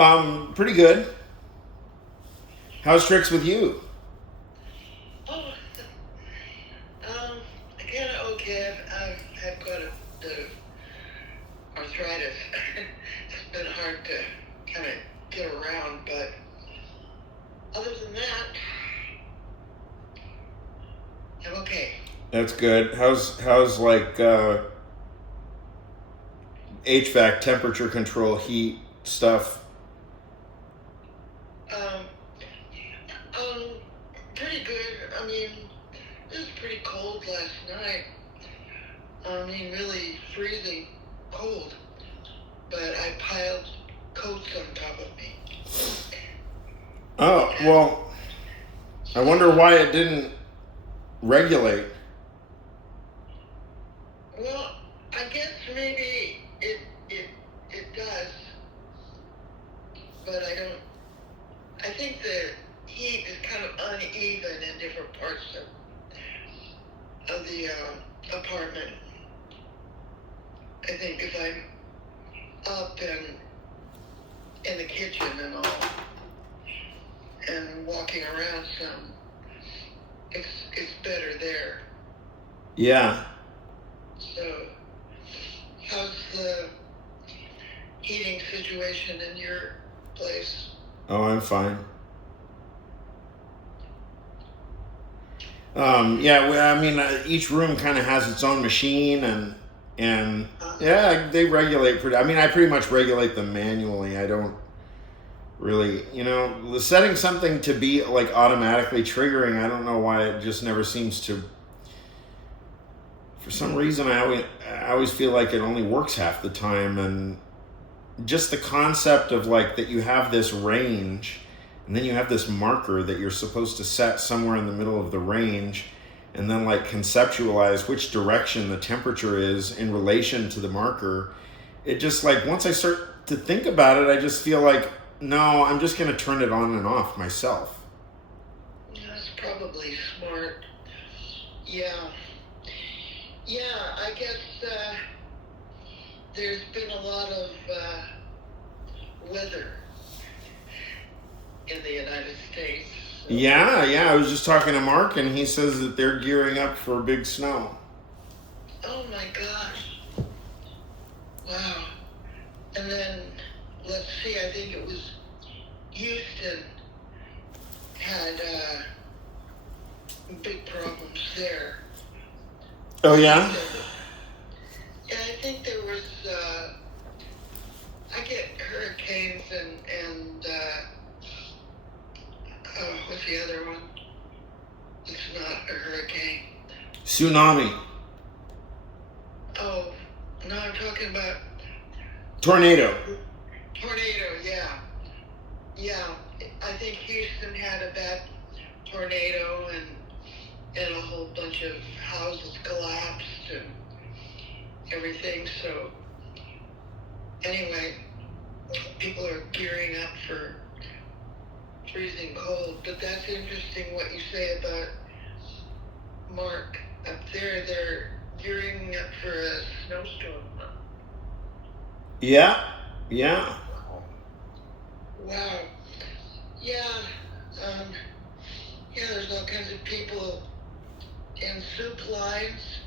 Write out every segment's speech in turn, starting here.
Pretty good. How's tricks with you? Oh, kind of okay. I've had quite a bit of arthritis. It's been hard to kind of get around, but other than that, I'm okay. That's good. How's like HVAC, temperature control, heat stuff? Um, Pretty good. I mean, it was pretty cold last night. I mean, really freezing cold. But I piled coats on top of me. Oh, well, I wonder why it didn't regulate. Well, I guess maybe it does, but I think the heat is kind of uneven in different parts of the apartment. I think if I'm up and in the kitchen and all, and walking around some, it's better there. Yeah. So, how's the heating situation in your place? Oh, I'm fine. Yeah, I mean, each room kind of has its own machine, and yeah, they regulate pretty. I mean, I pretty much regulate them manually. I don't really, setting something to be like automatically triggering. I don't know why it just never seems to. For some reason, I always feel like it only works half the time, and just the concept of like that you have this range, and then you have this marker that you're supposed to set somewhere in the middle of the range, and then like conceptualize which direction the temperature is in relation to the marker. It just like once I start to think about it, I just feel like no, I'm just going to turn it on and off myself. That's probably smart. Yeah. Yeah, I guess there's been a lot of weather in the United States. So. Yeah, I was just talking to Mark, and he says that they're gearing up for big snow. Oh my gosh. Wow. And then, let's see, I think it was Houston had big problems there. Oh, yeah? Yeah, I think there was, I get hurricanes and what's the other one? It's not a hurricane. Tsunami. Oh, no, I'm talking about... Tornado, yeah. Yeah, I think Houston had a bad tornado and a whole bunch of houses collapsed and everything. So anyway, people are gearing up for freezing cold. But that's interesting what you say about Mark up there. They're gearing up for a snowstorm. Yeah. Wow. Yeah. Yeah, there's all kinds of people in soup lines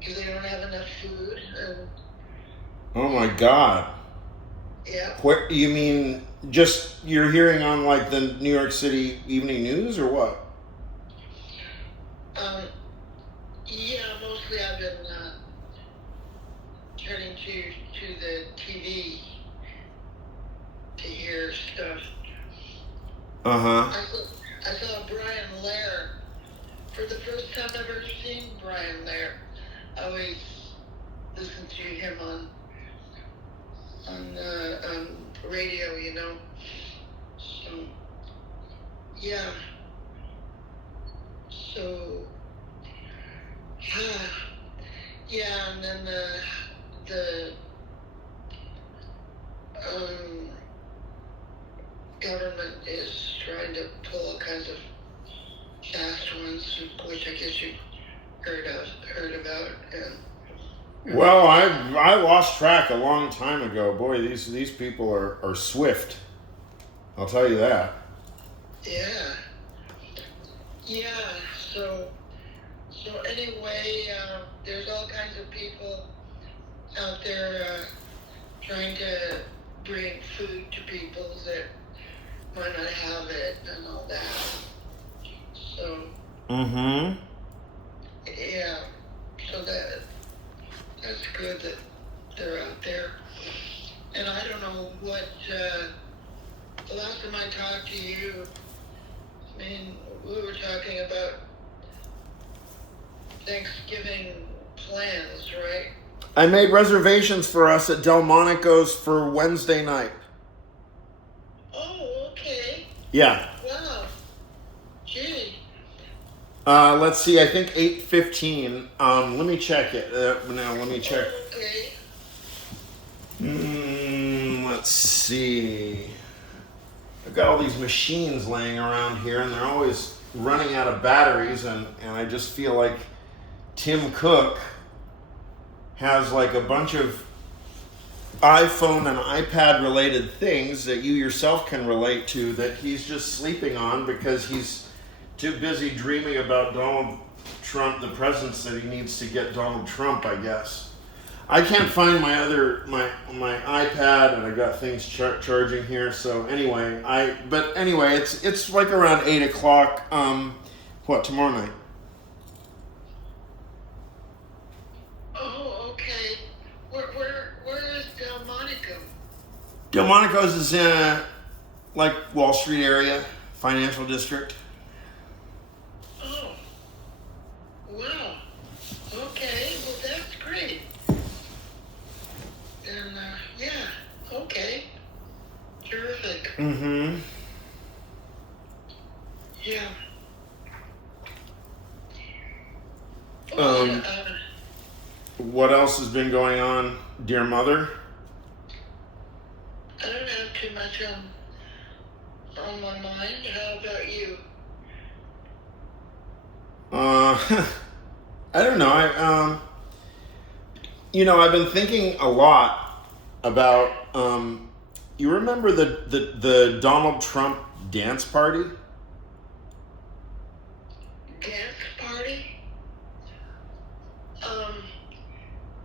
because they don't have enough food. And Oh my God. yeah. What you mean? Just you're hearing on like the New York City Evening News or what? Yeah, mostly I've been turning to the TV to hear stuff. Uh-huh. I saw Brian Lair. For the first time I've ever seen Brian Lair. I always listen to him on radio, So, yeah. So, yeah, and then the government is trying to pull all kinds of fast ones, which I guess you've heard about, and Well, I lost track a long time ago. Boy, these people are swift. I'll tell you that. Yeah. Yeah. So anyway, there's all kinds of people out there trying to bring food to people that might not have it and all that. So Mm-hmm. yeah. So that's good that they're out there. And I don't know what. The last time I talked to you, I mean, we were talking about Thanksgiving plans, right? I made reservations for us at Delmonico's for Wednesday night. Oh, okay. Yeah. Wow. Gee. Let's see. I think 8:15. Let me check it. Now let me check. Okay. Let's see. I've got all these machines laying around here, and they're always running out of batteries, and I just feel like Tim Cook has like a bunch of iPhone and iPad related things that you yourself can relate to that he's just sleeping on because he's too busy dreaming about Donald Trump, the presents that he needs to get Donald Trump, I guess. I can't find my iPad, and I got things charging here. So anyway, it's like around 8:00. Tomorrow night? Oh, okay. Where is Delmonico? Delmonico's is in like Wall Street area, financial district. Oh. Wow. Okay. Well, that's great. And yeah. Okay. Terrific. Mm-hmm. Yeah. What else has been going on, dear mother? I don't have too much on my mind. How about you? I don't know. I've been thinking a lot about. You remember the Donald Trump dance party? Dance party?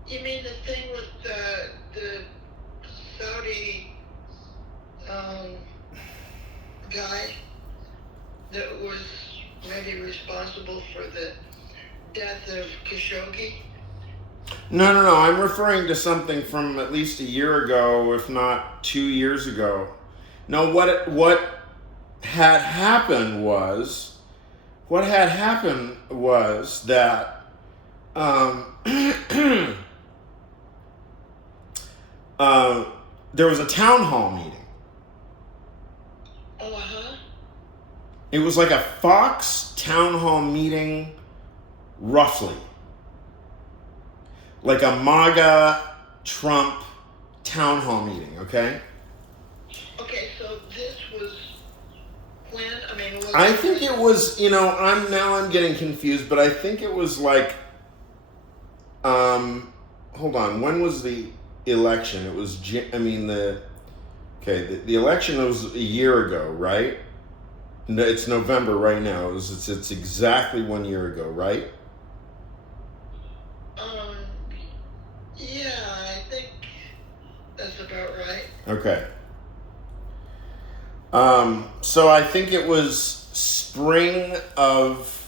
You mean the thing with the Saudi guy that was maybe responsible for the death of Khashoggi? No. I'm referring to something from at least a year ago, if not 2 years ago. No, what had happened was that there was a town hall meeting. Oh, uh-huh. It was like a Fox town hall meeting, roughly. Like a MAGA Trump town hall meeting, okay? Okay, so this was when? I mean, was I think it was, I'm getting confused, but I think it was like, hold on, when was the election? It was, the election was a year ago, right? No, it's November right now. It's exactly 1 year ago, right? Yeah, I think that's about right. Okay. So I think it was spring of,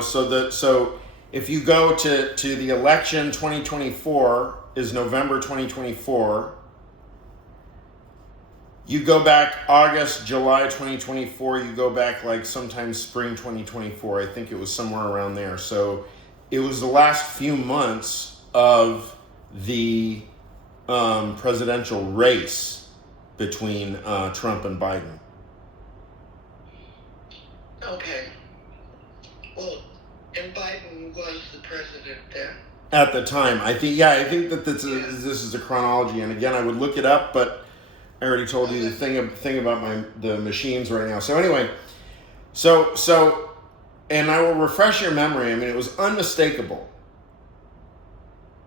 so if you go to the election 2024 is November 2024. You go back August, July 2024, you go back like sometime spring 2024. I think it was somewhere around there. So it was the last few months of the presidential race between Trump and Biden. Okay. Well, and Biden was the president then. At the time, I think that this is a chronology. And again, I would look it up, but I already told you the thing about the machines right now. So anyway, so, and I will refresh your memory. I mean, it was unmistakable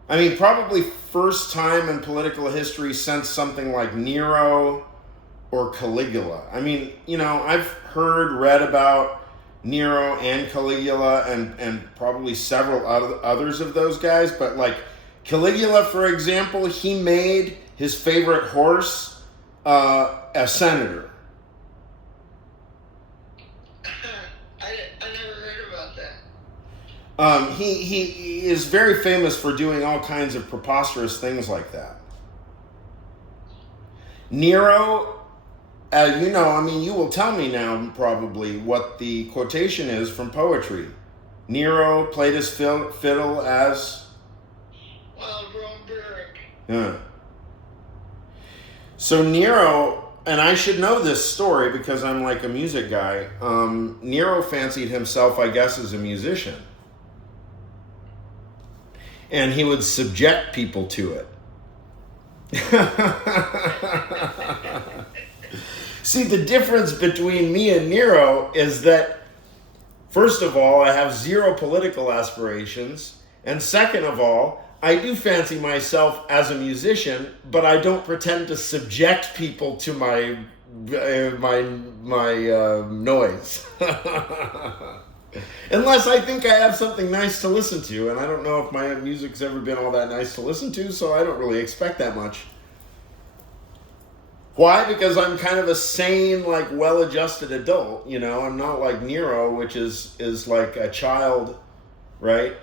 I mean, probably first time in political history since something like Nero or Caligula. I mean, I've read about Nero and Caligula and probably several others of those guys, but like Caligula, for example, he made his favorite horse a senator. I never heard about that. He is very famous for doing all kinds of preposterous things like that. Nero, you will tell me now probably what the quotation is from poetry. Nero played his fiddle as... Well, Romeberg. Yeah. So Nero, and I should know this story because I'm like a music guy. Nero fancied himself, I guess, as a musician. And he would subject people to it. See, the difference between me and Nero is that, first of all, I have zero political aspirations. And second of all, I do fancy myself as a musician, but I don't pretend to subject people to my noise. Unless I think I have something nice to listen to, and I don't know if my music's ever been all that nice to listen to, so I don't really expect that much. Why? Because I'm kind of a sane, like, well-adjusted adult, I'm not like Nero, which is like a child, right?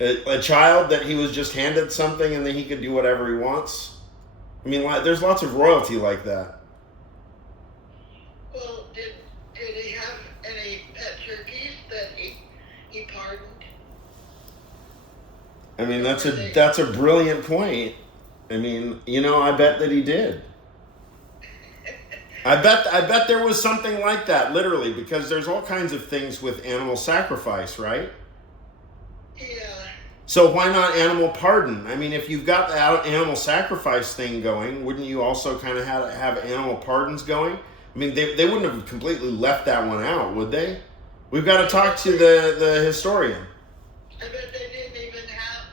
A child that he was just handed something and then he could do whatever he wants. I mean, there's lots of royalty like that. Well, did he have any pet turkeys that he pardoned? I mean, that's a brilliant point. I mean, I bet that he did. I bet there was something like that, literally, because there's all kinds of things with animal sacrifice, right? Yeah. So why not animal pardon? I mean, if you've got the animal sacrifice thing going, wouldn't you also kind of have animal pardons going? I mean, they wouldn't have completely left that one out, would they? We've got to talk to the historian. I bet they didn't have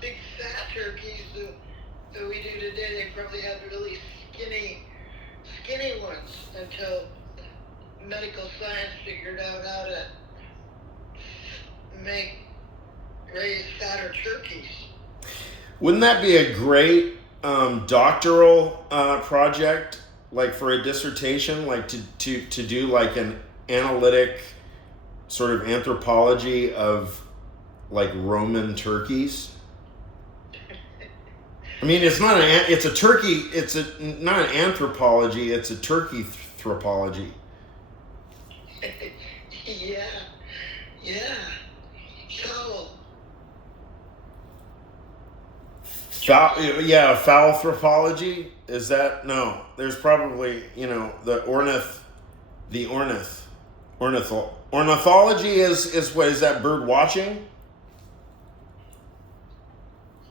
big fat turkeys that we do today. They probably had really skinny ones until medical science figured out how to raise fatter turkeys. Wouldn't that be a great doctoral project, like for a dissertation, like to do like an analytic sort of anthropology of like Roman turkeys? I mean, it's not it's a turkey. It's not an anthropology. It's a turkey anthropology. Yeah. Foul anthropology. Is that no? There's probably ornithology is what is that? Bird watching.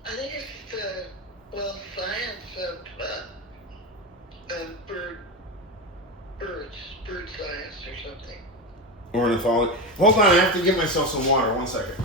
I think it's science of bird science or something. Ornithology. Hold on, I have to give myself some water. 1 second.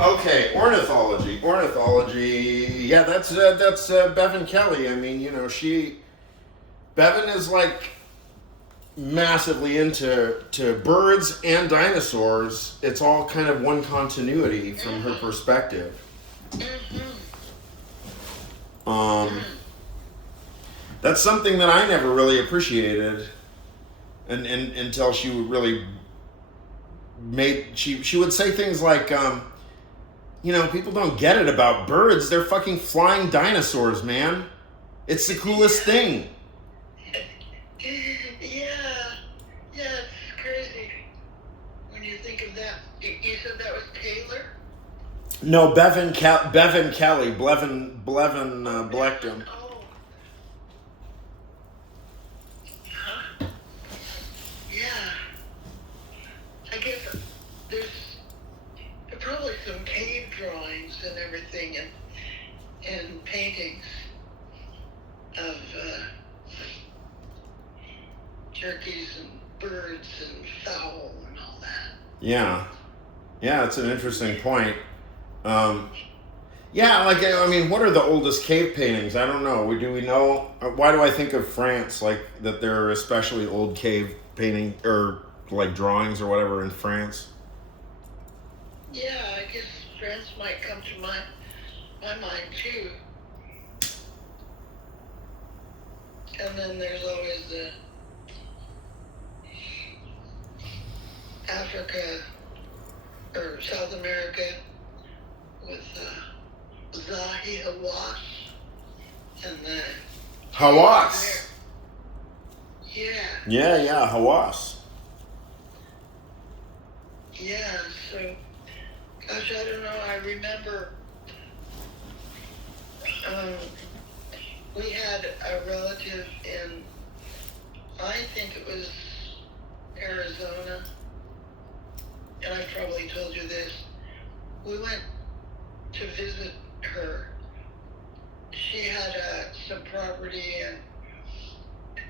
Okay, ornithology. Yeah, that's Bevan Kelly. I mean, Bevan is like massively into birds and dinosaurs. It's all kind of one continuity from her perspective. That's something that I never really appreciated, and until she would really she would say things like, people don't get it about birds. They're fucking flying dinosaurs, man. It's the coolest thing. Yeah, it's crazy when you think of that. You said that was Taylor? No, Bevan Kelly, Blevin Blectum. Oh. turkeys and birds and fowl and all that. Yeah. Yeah, it's an interesting point. Yeah, like, I mean, what are the oldest cave paintings? I don't know. Do we know? Why do I think of France, like, that there are especially old cave painting, or, like, drawings or whatever in France? Yeah, I guess France might come to my mind, too. And then there's always the Africa, or South America, with Zahi Hawass and the Hawass. Yeah. Yeah, Hawass. Yeah, so gosh, I don't know, I remember we had a relative in, I think it was Arizona, and I probably told you this. We went to visit her. She had some property,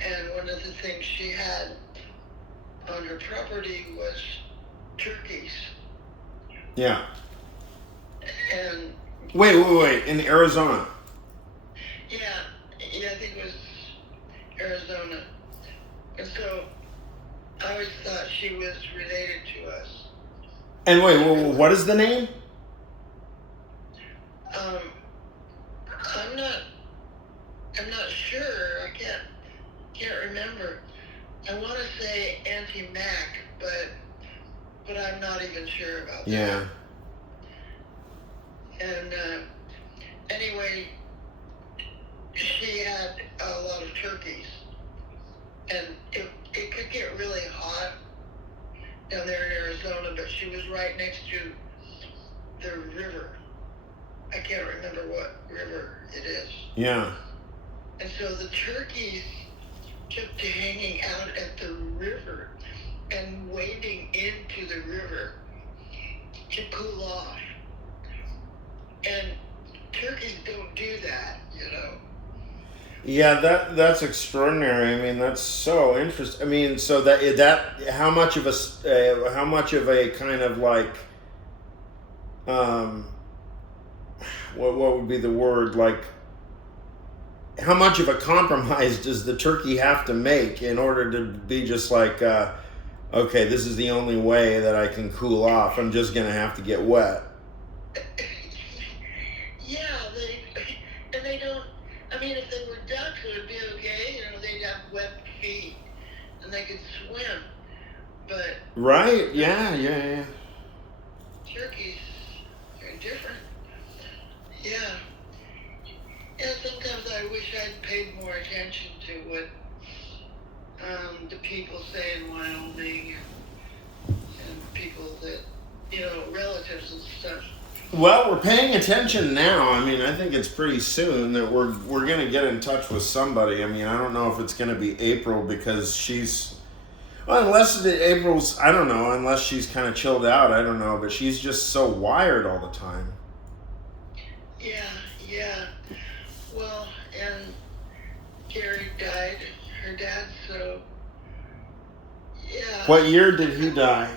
and one of the things she had on her property was turkeys. Yeah. And Wait. In Arizona? yeah, I think it was Arizona. And so I always thought she was related to us. And wait, what is the name? I'm not sure. I can't remember. I want to say Auntie Mac, but I'm not even sure about that. Yeah. And anyway, she had a lot of turkeys, and it could get really hot down there in Arizona, but she was right next to the river. I can't remember what river it is. Yeah. And so the turkeys took to hanging out at the river and wading into the river to cool off. And turkeys don't do that, you know. Yeah, that's extraordinary. I mean, that's so interesting. I mean, so that how much of a kind of like what would be the word, like, how much of a compromise does the turkey have to make in order to be just like, okay, this is the only way that I can cool off. I'm just gonna have to get wet. Yeah, they don't. I mean, if they were ducks, it would be okay. You know, they'd have wet feet and they could swim. But right? Yeah. Turkeys are different. Yeah. Yeah, sometimes I wish I'd paid more attention to what the people say in Wyoming and people that, you know, relatives and stuff. Well, we're paying attention now. I mean, I think it's pretty soon that we're going to get in touch with somebody. I mean, I don't know if it's going to be April because she's... Well, April's... I don't know, unless she's kind of chilled out. I don't know, but she's just so wired all the time. Yeah. Well, and Gary died, her dad, so... Yeah. What year did he die?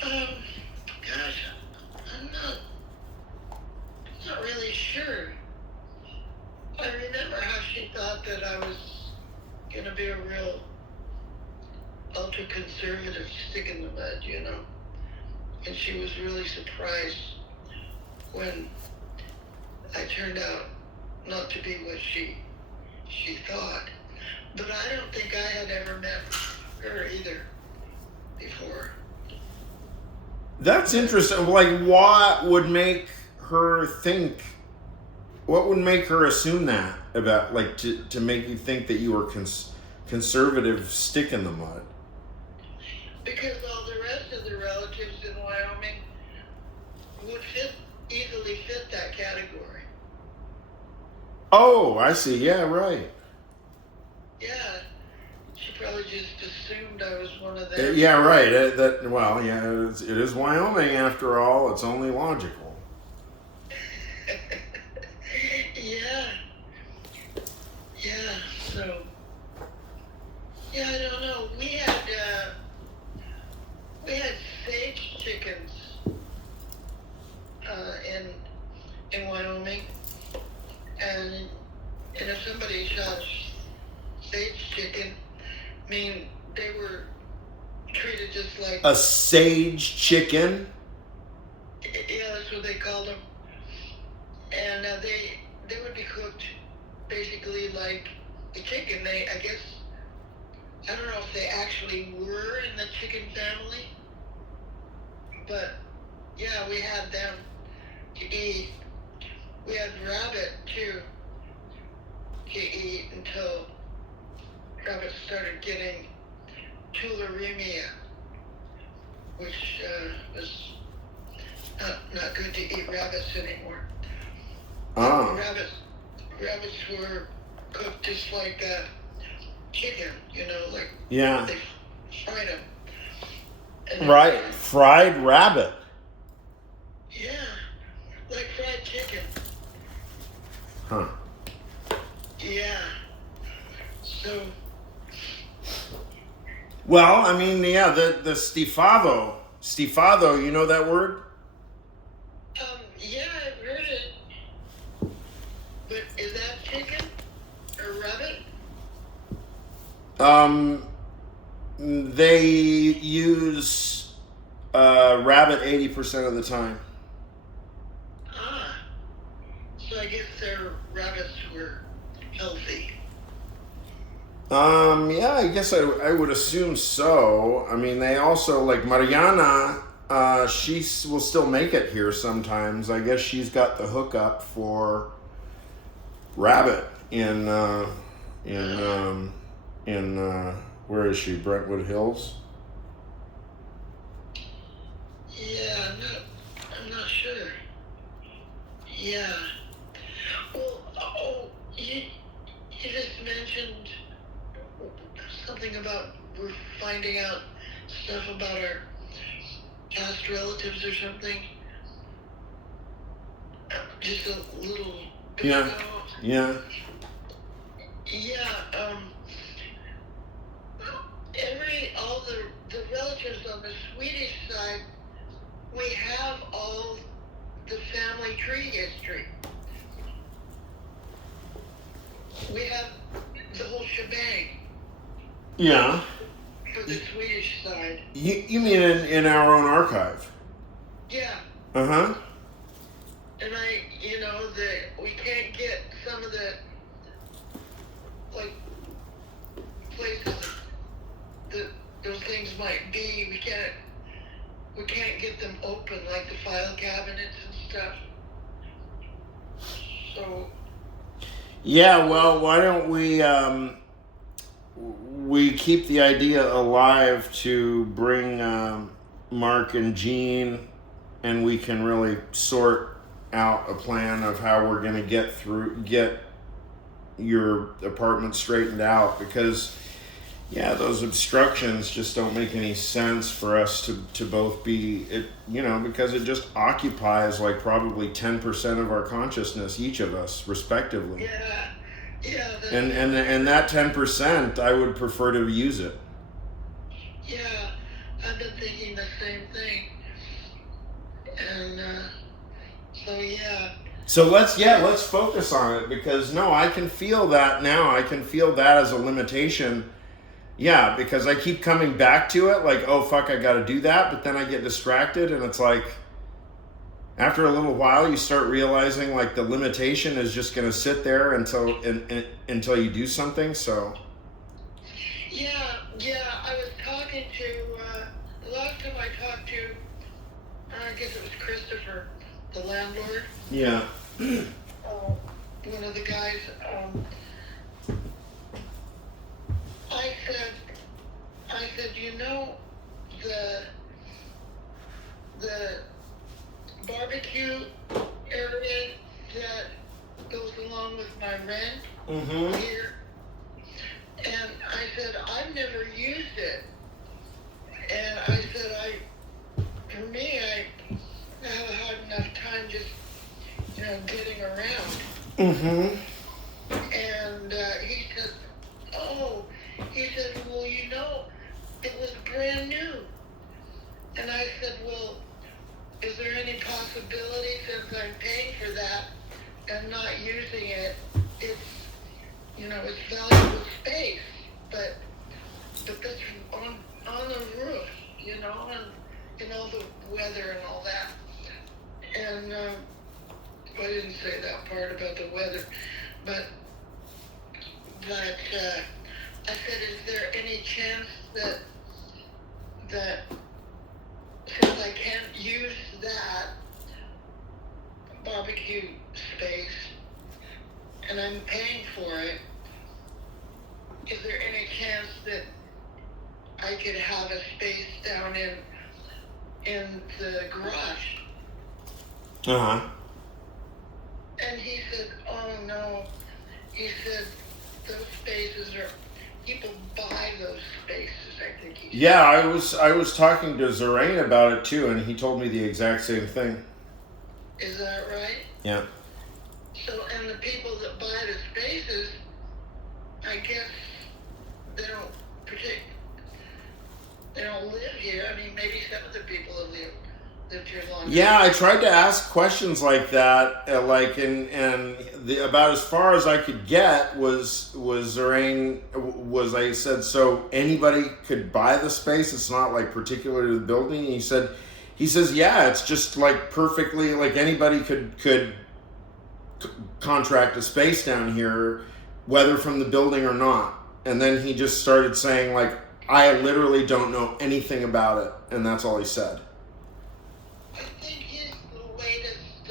Gosh, I'm not really sure. I remember how she thought that I was going to be a real ultra-conservative stick in the mud, you know? And she was really surprised when I turned out not to be what she thought. But I don't think I had ever met her either before. That's interesting. Like, what would make her think? What would make her assume that about, like, to make you think that you were conservative stick in the mud? Because all the rest of the relatives in Wyoming would easily fit that category. Oh, I see. Yeah, right. Yeah, she probably just assumed I was one of them. Yeah, right. It is Wyoming after all. It's only logical. Yeah. So Yeah, I don't know. We had sage chickens in Wyoming, and if somebody shot sage chicken, I mean they were treated just like A sage chicken? yeah, that's what they called them, and they would be cooked basically like the chicken. I guess I don't know if they actually were in the chicken family, but yeah, we had them to eat. We had rabbit too to eat until rabbits started getting tularemia, which was not good to eat rabbits anymore. Oh. Rabbits were cooked just like chicken, like Yeah. they fried them. And Right. Fried rabbit. Yeah, like fried chicken. Huh. Yeah. So. Well, I mean, yeah, the stifado. Stifado, you know that word? Yeah, I've heard it. But is that chicken or rabbit? They use rabbit 80% of the time. Ah. So I guess their rabbits were healthy. Yeah, I guess I would assume so. I mean, they also, like Mariana, she will still make it here sometimes. I guess she's got the hookup for rabbit in where is she? Brentwood Hills? Yeah, I'm not sure. Yeah. Well, you just mentioned something about we're finding out stuff about our past relatives or something. Just a little bit Yeah. ago. Yeah. Yeah, all the relatives on the Swedish side, we have all the family tree history. We have the whole shebang Yeah. for the Swedish side. You mean in our own archive? Yeah, Uh-huh. and we can't get some of the, like, places that those things might be. We can't get them open, like the file cabinets and stuff. So. Yeah, well, why don't we keep the idea alive to bring Mark and Jean, and we can really sort out a plan of how we're going to get your apartment straightened out, because yeah, those obstructions just don't make any sense for us to both be it, because it just occupies like probably 10% of our consciousness, each of us respectively. Yeah. And that 10%, I would prefer to use it. Yeah, I've been thinking the same thing. And so yeah. So let's focus on it, because I can feel that now. I can feel that as a limitation. Yeah, because I keep coming back to it, like, oh fuck, I got to do that, but then I get distracted, and it's like, after a little while, you start realizing like the limitation is just going to sit there until you do something. So. Yeah. I was talking to the last time I talked to, I guess it was Christopher, the landlord. Yeah. One of the guys. I said, the barbecue area that goes along with my rent here, and I said, I've never used it, and I said, for me, I have a hard enough time just, getting around. Mm-hmm. And he said, well, And I said, well, is there any possibility, since I'm paying for that and not using it, it's, it's valuable space, but that's on the roof, and all the weather and all that. And I didn't say that part about the weather, but I said, is there any chance that since I can't use that barbecue space and I'm paying for it, is there any chance that I could have a space down in the garage? Uh-huh. And he said, oh no. He said, those spaces are, people buy those spaces, I think he said. Yeah, I was talking to Zorain about it too, and he told me the exact same thing. Is that right? Yeah. So, and the people that buy the spaces, I guess they don't live here. I mean, maybe some of the people have lived here longer. Yeah, I tried to ask questions like that, about as far as I could get was Zorain, I said, so anybody could buy the space? It's not like particular to the building? And he says, yeah, it's just like perfectly, like anybody could contract a space down here, whether from the building or not. And then he just started saying, like, I literally don't know anything about it. And that's all he said. I think he's the latest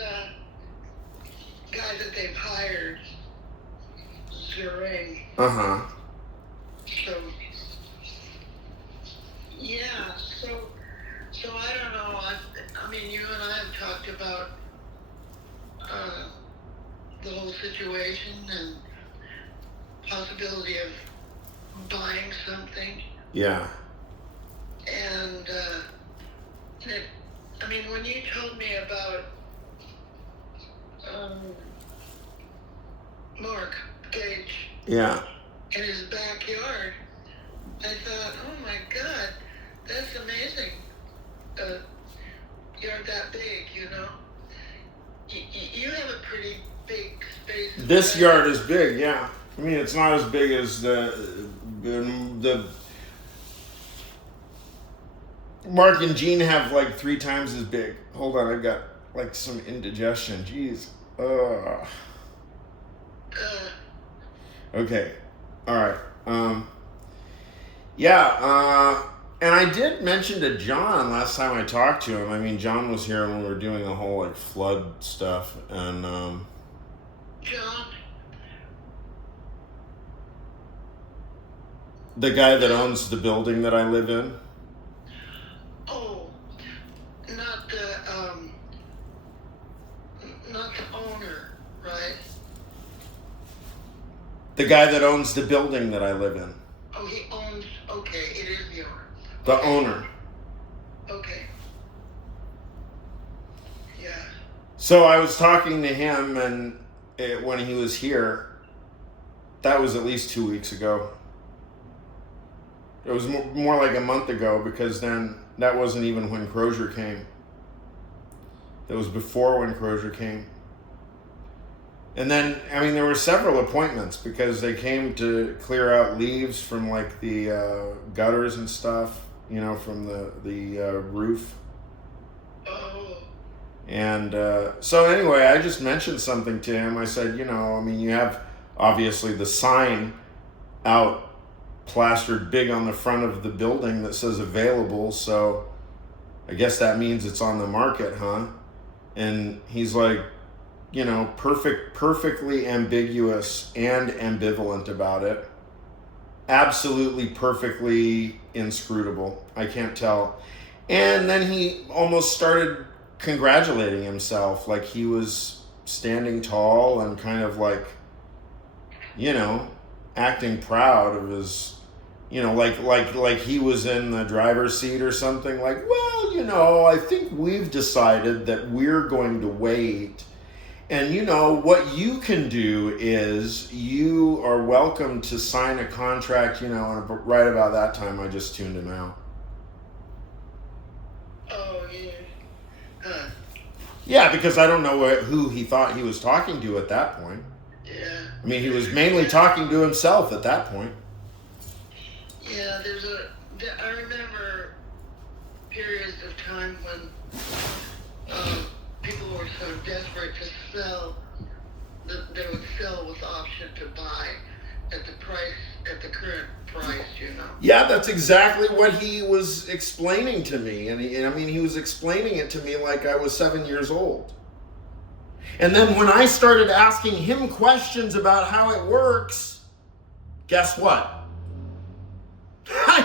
guy that they've hired, Zorain. Uh-huh. So, yeah, so I don't know. I mean, you and I have talked about the whole situation and possibility of buying something. Yeah. And I mean, when you told me about Mark Gage, Yeah. in his backyard, I thought, oh my God, that's amazing. You're that big, You have a pretty big space. This yard is big, yeah. I mean, it's not as big as the Mark and Jean have like 3 times as big. Hold on, I've got like some indigestion. Jeez. Okay. All right. Yeah. And I did mention to John last time I talked to him. I mean, John was here when we were doing the whole like flood stuff, and John, the guy that owns the building that I live in. oh, not the owner, right? The guy that owns the building that I live in. Oh, he owns. Okay, it is the owner. The owner. Okay. Yeah. So I was talking to him, and when he was here, that was at least 2 weeks ago. It was more like a month ago, because then that wasn't even when Crozier came. It was before when Crozier came. And then, I mean, there were several appointments because they came to clear out leaves from like the gutters and stuff, from the roof. Oh. And so anyway, I just mentioned something to him. I said, I mean, you have obviously the sign out plastered big on the front of the building that says available. So I guess that means it's on the market, huh? And he's like, perfectly ambiguous and ambivalent about it. Absolutely perfectly inscrutable. I can't tell. And then he almost started congratulating himself, like he was standing tall and kind of like, acting proud of his, like he was in the driver's seat or something. Like, well, I think we've decided that we're going to wait. And what you can do is you are welcome to sign a contract, and right about that time I just tuned him out. Yeah, because I don't know who he thought he was talking to at that point. Yeah. I mean, he was mainly talking to himself at that point. Yeah, I remember periods of time when people were so desperate to sell that they would sell with the option to buy at the current price, Yeah, that's exactly what he was explaining to me. And he was explaining it to me like I was 7 years old. And then when I started asking him questions about how it works, guess what?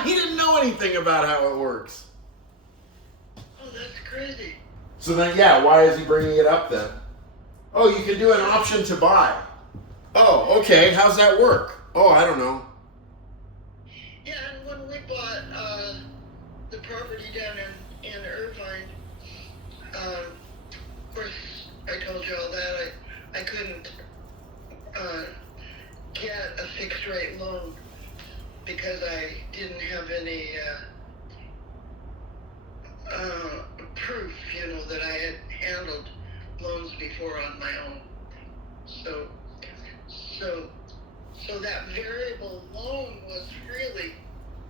He didn't know anything about how it works. Oh, that's crazy. So then, yeah, why is he bringing it up then? Oh, you can do an option to buy. Oh, okay. How's that work? Oh, I don't know. Yeah, and when we bought the property down in Irvine, of course, I told you all that. I couldn't get a fixed rate loan because I didn't have any proof, that I had handled loans before on my own. So that variable loan was really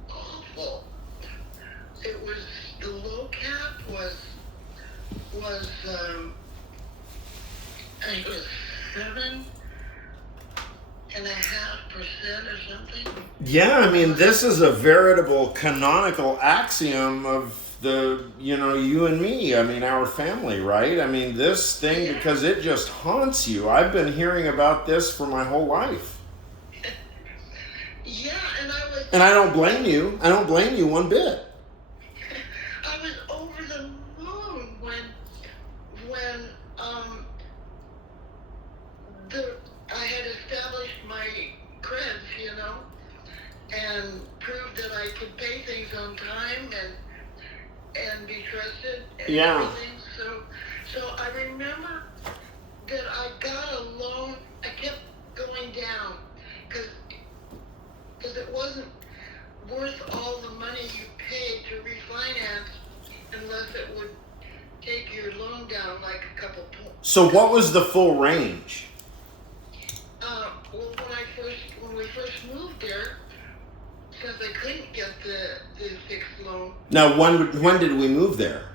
awful. It was the low cap was I think it was 7.5% or something. Yeah, I mean, this is a veritable canonical axiom of you and me. I mean, our family, right? I mean, this thing, because it just haunts you. I've been hearing about this for my whole life. Yeah, and I don't blame you. I don't blame you one bit. I was over the moon when I had established my creds, and proved that I could pay things on time and be trusted and everything. So I remember that I got a loan. I kept going down because it wasn't worth all the money you paid to refinance unless it would take your loan down like a couple points. So what was the full range? Well, when we first moved there, since I couldn't get the fixed loan. Now, when did we move there?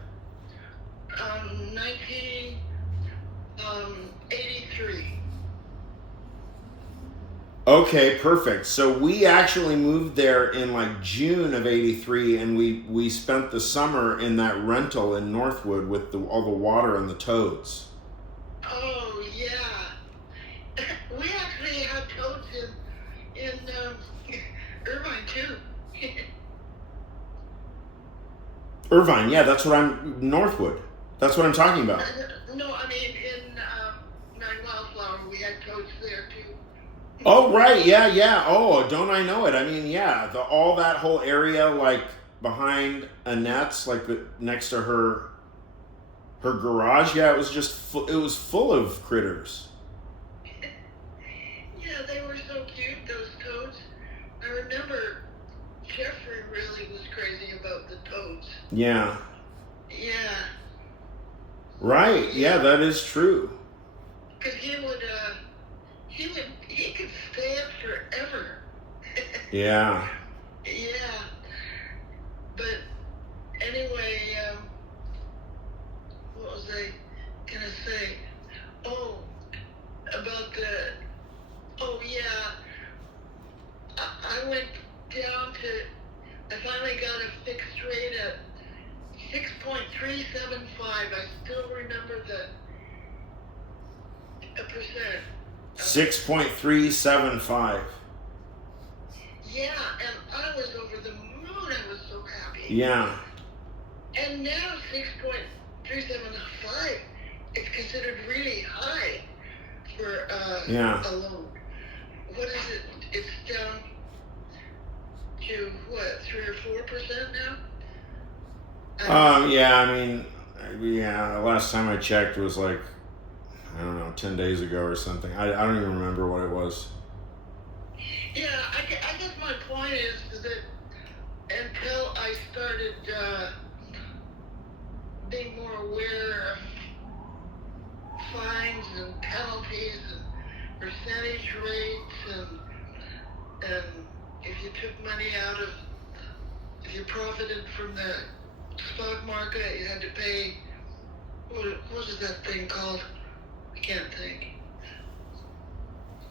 1983. Okay, perfect. So we actually moved there in like June of '83, and we spent the summer in that rental in Northwood with all the water and the toads. Oh yeah, we actually had toads in Irvine too. Irvine, yeah, Northwood. That's what I'm talking about. No, I mean in 9 Wildflower we had toads there too. Oh, right, yeah. Oh, don't I know it? I mean, yeah, all that whole area, like behind Annette's, like next to her garage, yeah, it was just it was full of critters. Yeah, they were so cute, those toads. I remember Jeffrey really was crazy about the toads. Yeah. Yeah. Right, yeah, that is true. Because he could stay up forever. Yeah. Yeah. But anyway, what was I gonna say? Oh, about I went down I finally got a fixed rate at 6.375. I still remember a percent. 6.375. Yeah, and I was over the moon. I was so happy. Yeah. And now 6.375 is considered really high for a loan. What is it? It's down to what, 3 or 4% now? Last time I checked was like, I don't know, 10 days ago or something. I don't even remember what it was. Yeah, I guess my point is that until I started being more aware money out of, if you profited from the stock market, you had to pay, what is that thing called? I can't think.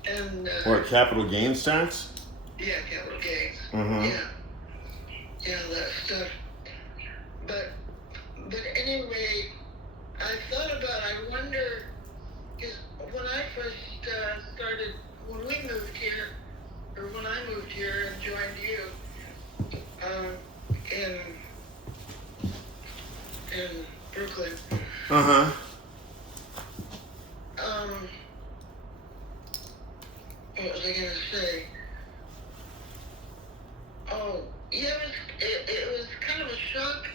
And What, capital gains tax? yeah, capital gains. Mm-hmm. Yeah, that stuff. But anyway, I thought about, I wonder, because when I first started, when we moved here, or when I moved here and joined you, in Brooklyn, Uh-huh. what was I gonna say? Oh, yeah, it was kind of a shock.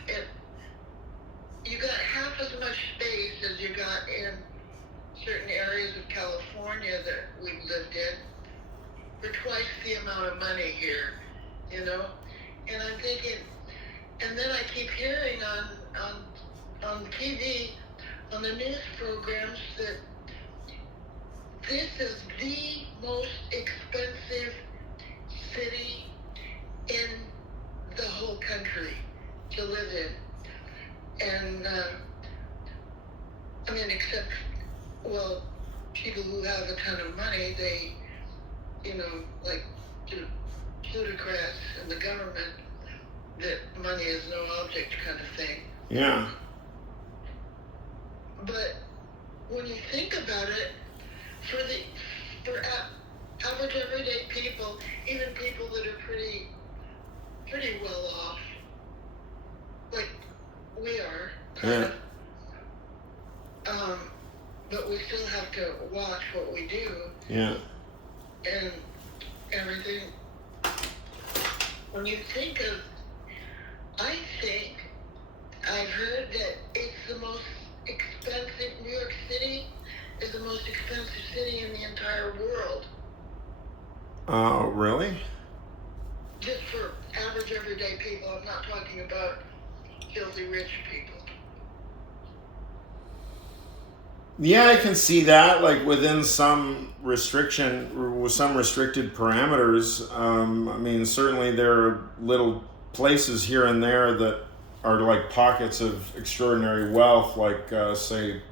You got half as much space as you got in certain areas of California that we lived in for twice the amount of money here, you know? And I'm thinking, and then I keep hearing on TV, on the news programs, that this is the most expensive city in the whole country to live in. And, I mean, except, well, people who have a ton of money, they, you know, like plutocrats in the government, that money is no object kind of thing. Yeah. But when you think about it, for average everyday people, even people that are pretty well off, like we are, Yeah. but we still have to watch what we do. Yeah. And everything. When you think of, I think I've heard that it's the most expensive, New York City is the most expensive city in the entire world. Oh, really? Just for average everyday people. I'm not talking about filthy rich people. Yeah, I can see that, like within some restriction, or with some restricted parameters. I mean, certainly there are little places here and there that are like pockets of extraordinary wealth, like say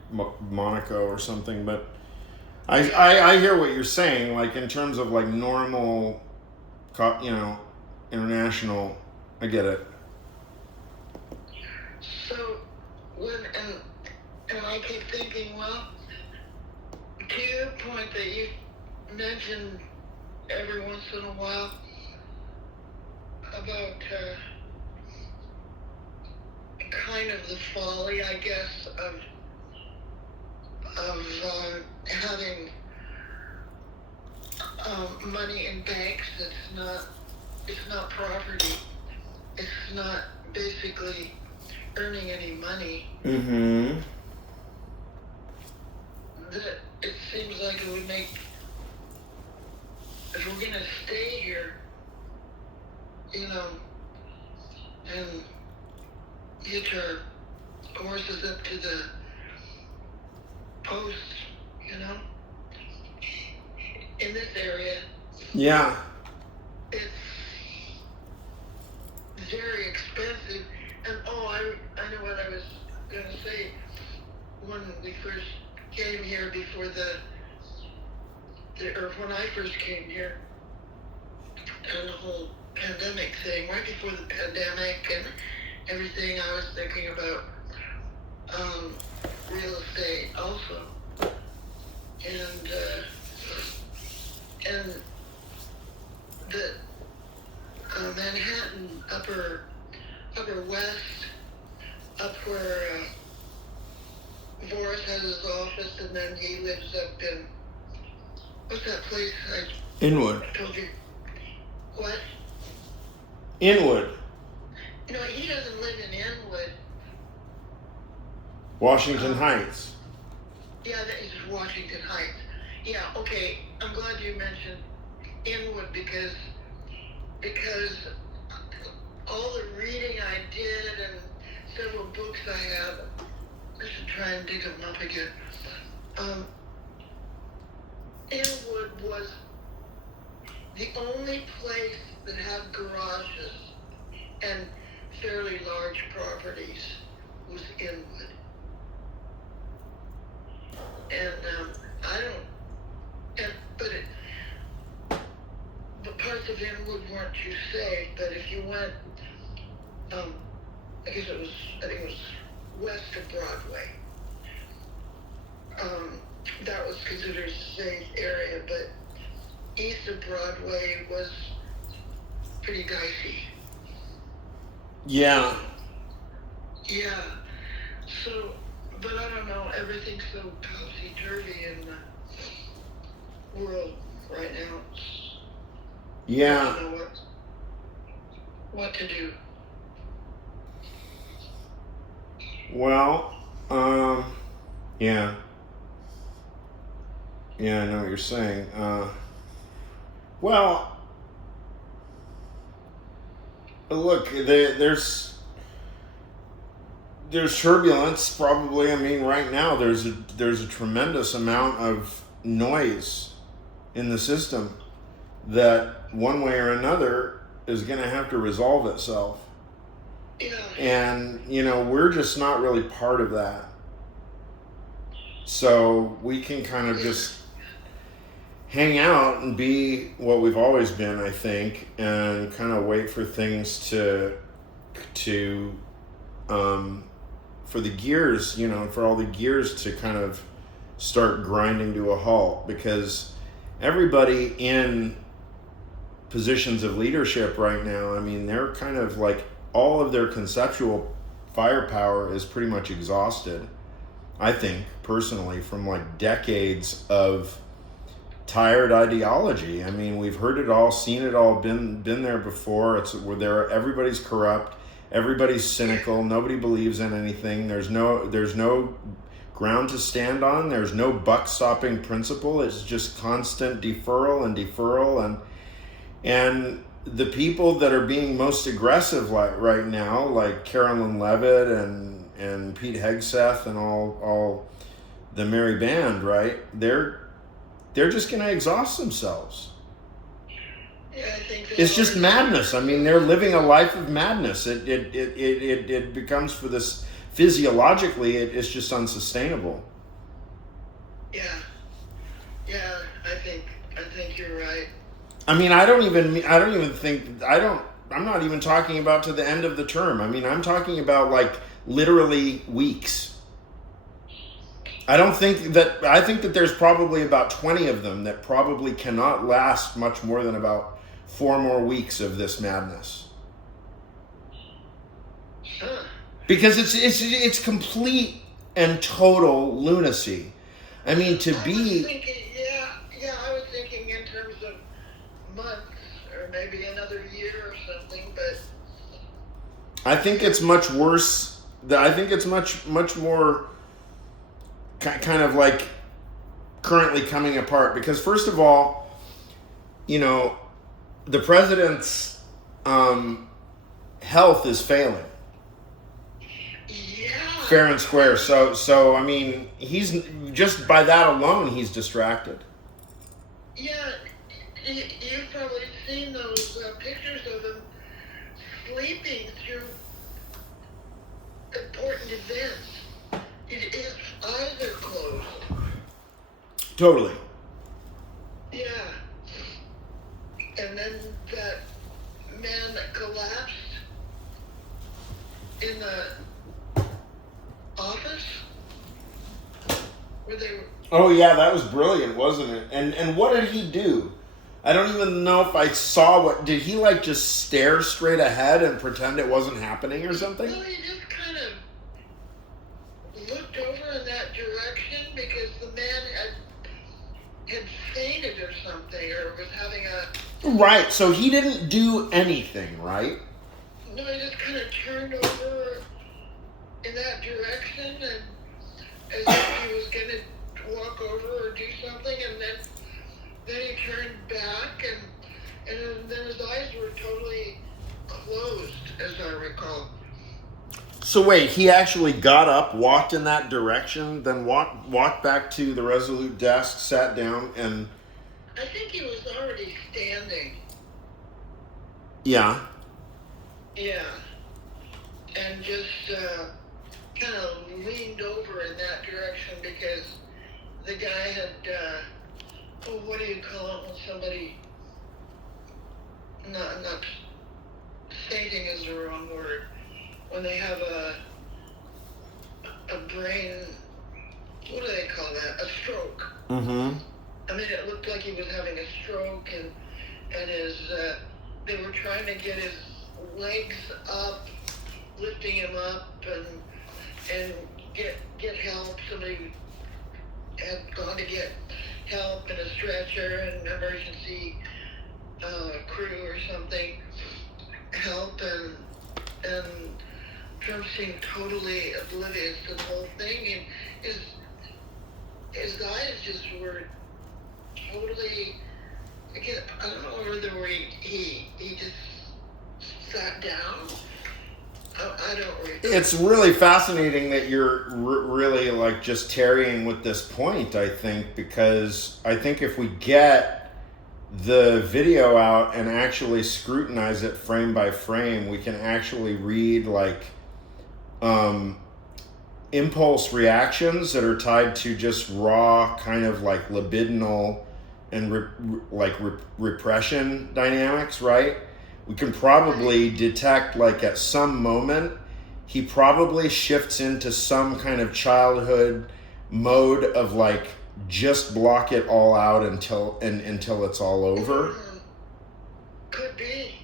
Monaco or something. But I hear what you're saying, like in terms of like normal, international. I get it. So and I keep thinking, well, to your point that you mentioned every once in a while about kind of the folly, I guess, of having money in banks it's not property. It's not basically earning any money. Mm-hmm. That it seems like it would make, if we're going to stay here, you know, and hitch our horses up to the post, you know, in this area, Yeah. it's very expensive. And I know what I was going to say. When we first came here, before or when I first came here, and the whole pandemic thing, right before the pandemic and everything, I was thinking about real estate also, and the Manhattan, Upper West, up where Boris has his office, and then he lives up in, what's that place Inwood. I told you? What? Inwood. No, he doesn't live in Inwood. Washington Heights. Yeah, that is Washington Heights. Yeah, okay. I'm glad you mentioned Inwood because all the reading I did and several books I have, I should try and dig them up again. Inwood was the only place that had garages and fairly large properties was Inwood. And I don't, but the parts of Inwood weren't too safe, but if you went, I think it was west of Broadway, that was considered a safe area, but east of Broadway was pretty dicey. Yeah. Yeah. So, but I don't know, everything's so topsy-turvy in the world right now. Yeah. I don't know what to do. Well, yeah. Yeah, I know what you're saying. Well, look, there's turbulence probably. I mean, right now there's a tremendous amount of noise in the system that one way or another is going to have to resolve itself. Yeah. And, we're just not really part of that. So we can kind of just hang out and be what we've always been, I think, and kind of wait for things for the gears, for all the gears to kind of start grinding to a halt, because everybody in positions of leadership right now, I mean, they're kind of like, all of their conceptual firepower is pretty much exhausted, I think, personally, from like decades of tired ideology. I mean, we've heard it all, seen it all, been there before. Everybody's corrupt, everybody's cynical, nobody believes in anything. There's no ground to stand on. There's no buck stopping principle. It's just constant deferral and the people that are being most aggressive right now, like Carolyn Levitt and Pete Hegseth and all the merry band, right? They're just going to exhaust themselves. Yeah, I think it's just madness. I mean, they're living a life of madness. It becomes, for this physiologically, it's just unsustainable. Yeah, I think you're right. I mean, I'm not even talking about to the end of the term. I mean, I'm talking about like literally weeks. I think that there's probably about 20 of them that probably cannot last much more than about 4 more weeks of this madness. Because it's complete and total lunacy. I mean, I was thinking in terms of months or maybe another year or something, but I think it's much worse. I think it's much more kind of like currently coming apart, because first of all, the president's health is failing. Yeah. Fair and square. So I mean, he's just by that alone, he's distracted. Yeah, you've probably seen those pictures of him sleeping through important events. His eyes are closed. Totally. Yeah. And then that man that collapsed in the office where they were. Oh yeah, that was brilliant, wasn't it? And what did he do? I don't even know if I saw did he like just stare straight ahead and pretend it wasn't happening or something? Well, he just kind of looked over in that direction because the man had fainted or something, or was having a... Right, so he didn't do anything, right? No, he just kind of turned over in that direction, and as if he was going to walk over or do something, and then he turned back, and then his eyes were totally closed, as I recall. So wait, he actually got up, walked in that direction, then walked back to the Resolute desk, sat down, and... I think he was already standing. Yeah. Yeah, and just kind of leaned over in that direction because the guy had, oh, what do you call it when somebody, not fainting is the wrong word, when they have a brain, what do they call that? A stroke. Mm-hmm. I mean, it looked like he was having a stroke, and his, they were trying to get his legs up, lifting him up, and get help. Somebody had gone to get help in a stretcher and emergency crew or something help, and Trump seemed totally oblivious to the whole thing, and his eyes just were totally. Again, I don't know whether he just sat down. I don't really. It's really fascinating that you're really like just tarrying with this point, I think, because I think if we get the video out and actually scrutinize it frame by frame, we can actually read like impulse reactions that are tied to just raw kind of like libidinal and repression dynamics, right? We can probably detect like at some moment he probably shifts into some kind of childhood mode of like just block it all out until it's all over. Could be.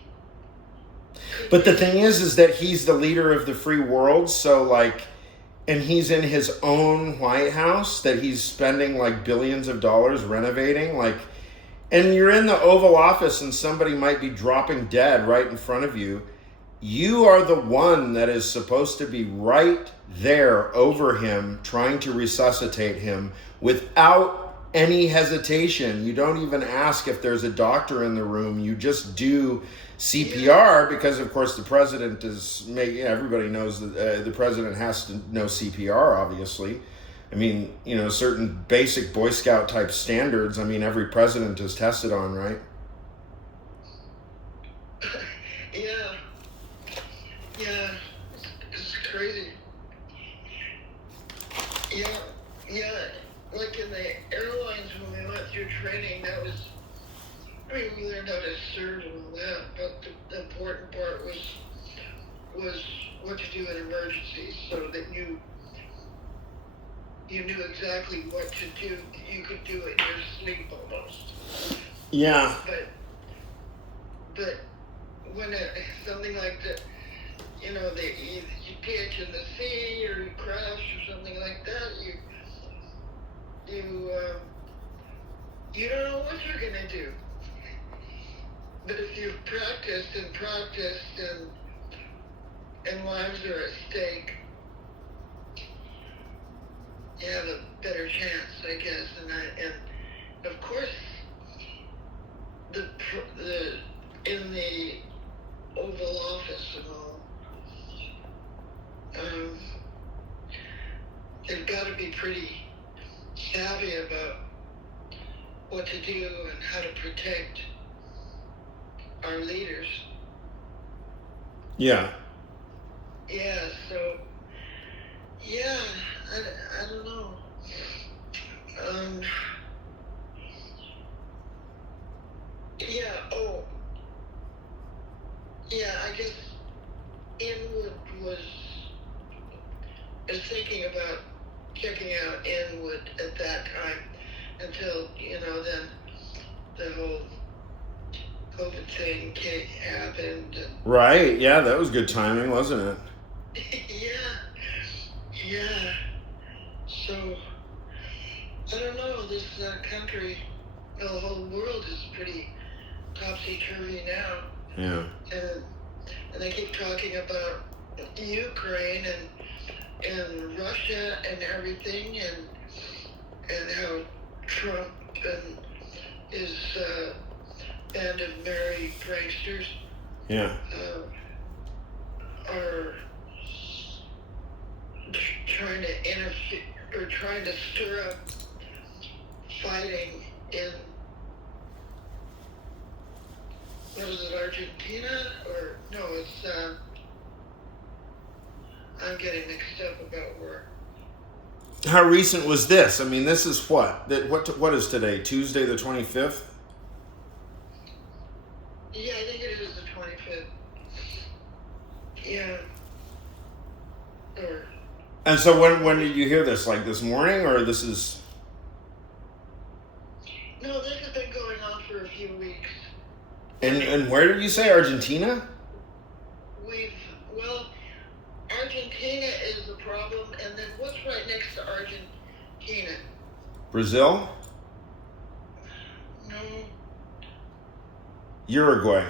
But the thing is that he's the leader of the free world, so like, and he's in his own White House that he's spending like billions of dollars renovating, like, and you're in the Oval Office and somebody might be dropping dead right in front of you. You are the one that is supposed to be right there over him, trying to resuscitate him without any hesitation. You don't even ask if there's a doctor in the room. You just do CPR because, of course, the president is making. Everybody knows that the president has to know CPR, obviously. I mean, you know, certain basic Boy Scout type standards, I mean, every president is tested on, right? Yeah. Yeah. It's crazy. Yeah. Like in the airlines when we went through training, that was, I mean, we learned how to serve and all that, but the important part was what to do in emergencies so that you knew exactly what to do. You could do it in your sleep almost. Yeah. But when something like that, you know, you pitch in the sea or you crash or something like that, you don't know what you're gonna do. But if you've practiced and lives are at stake, you have a better chance, I guess. And of course, in the Oval Office and all, they've got to be pretty savvy about what to do and how to protect our leaders. Yeah. Yeah, so, yeah, I don't know. I guess Inwood is thinking about checking out Inwood at that time until, then the whole COVID thing happened. Right. Yeah, that was good timing, wasn't it? Yeah. So, I don't know, this country, the whole world is pretty topsy-turvy now. Yeah. And they keep talking about Ukraine and Russia and everything, and how Trump and his band of merry pranksters are trying to interfere or trying to stir up fighting what is it, Argentina? Or, no, it's, I'm getting mixed up about where. How recent was this? I mean, this is what? What is today? Tuesday the 25th? Yeah, I think it is the 25th. Yeah. Or. And so when did you hear this? Like this morning, or this is? No, this has been going on for a few weeks. And where did you say, Argentina? Well, Argentina is the problem, and then what's right next to Argentina? Brazil? No. Uruguay?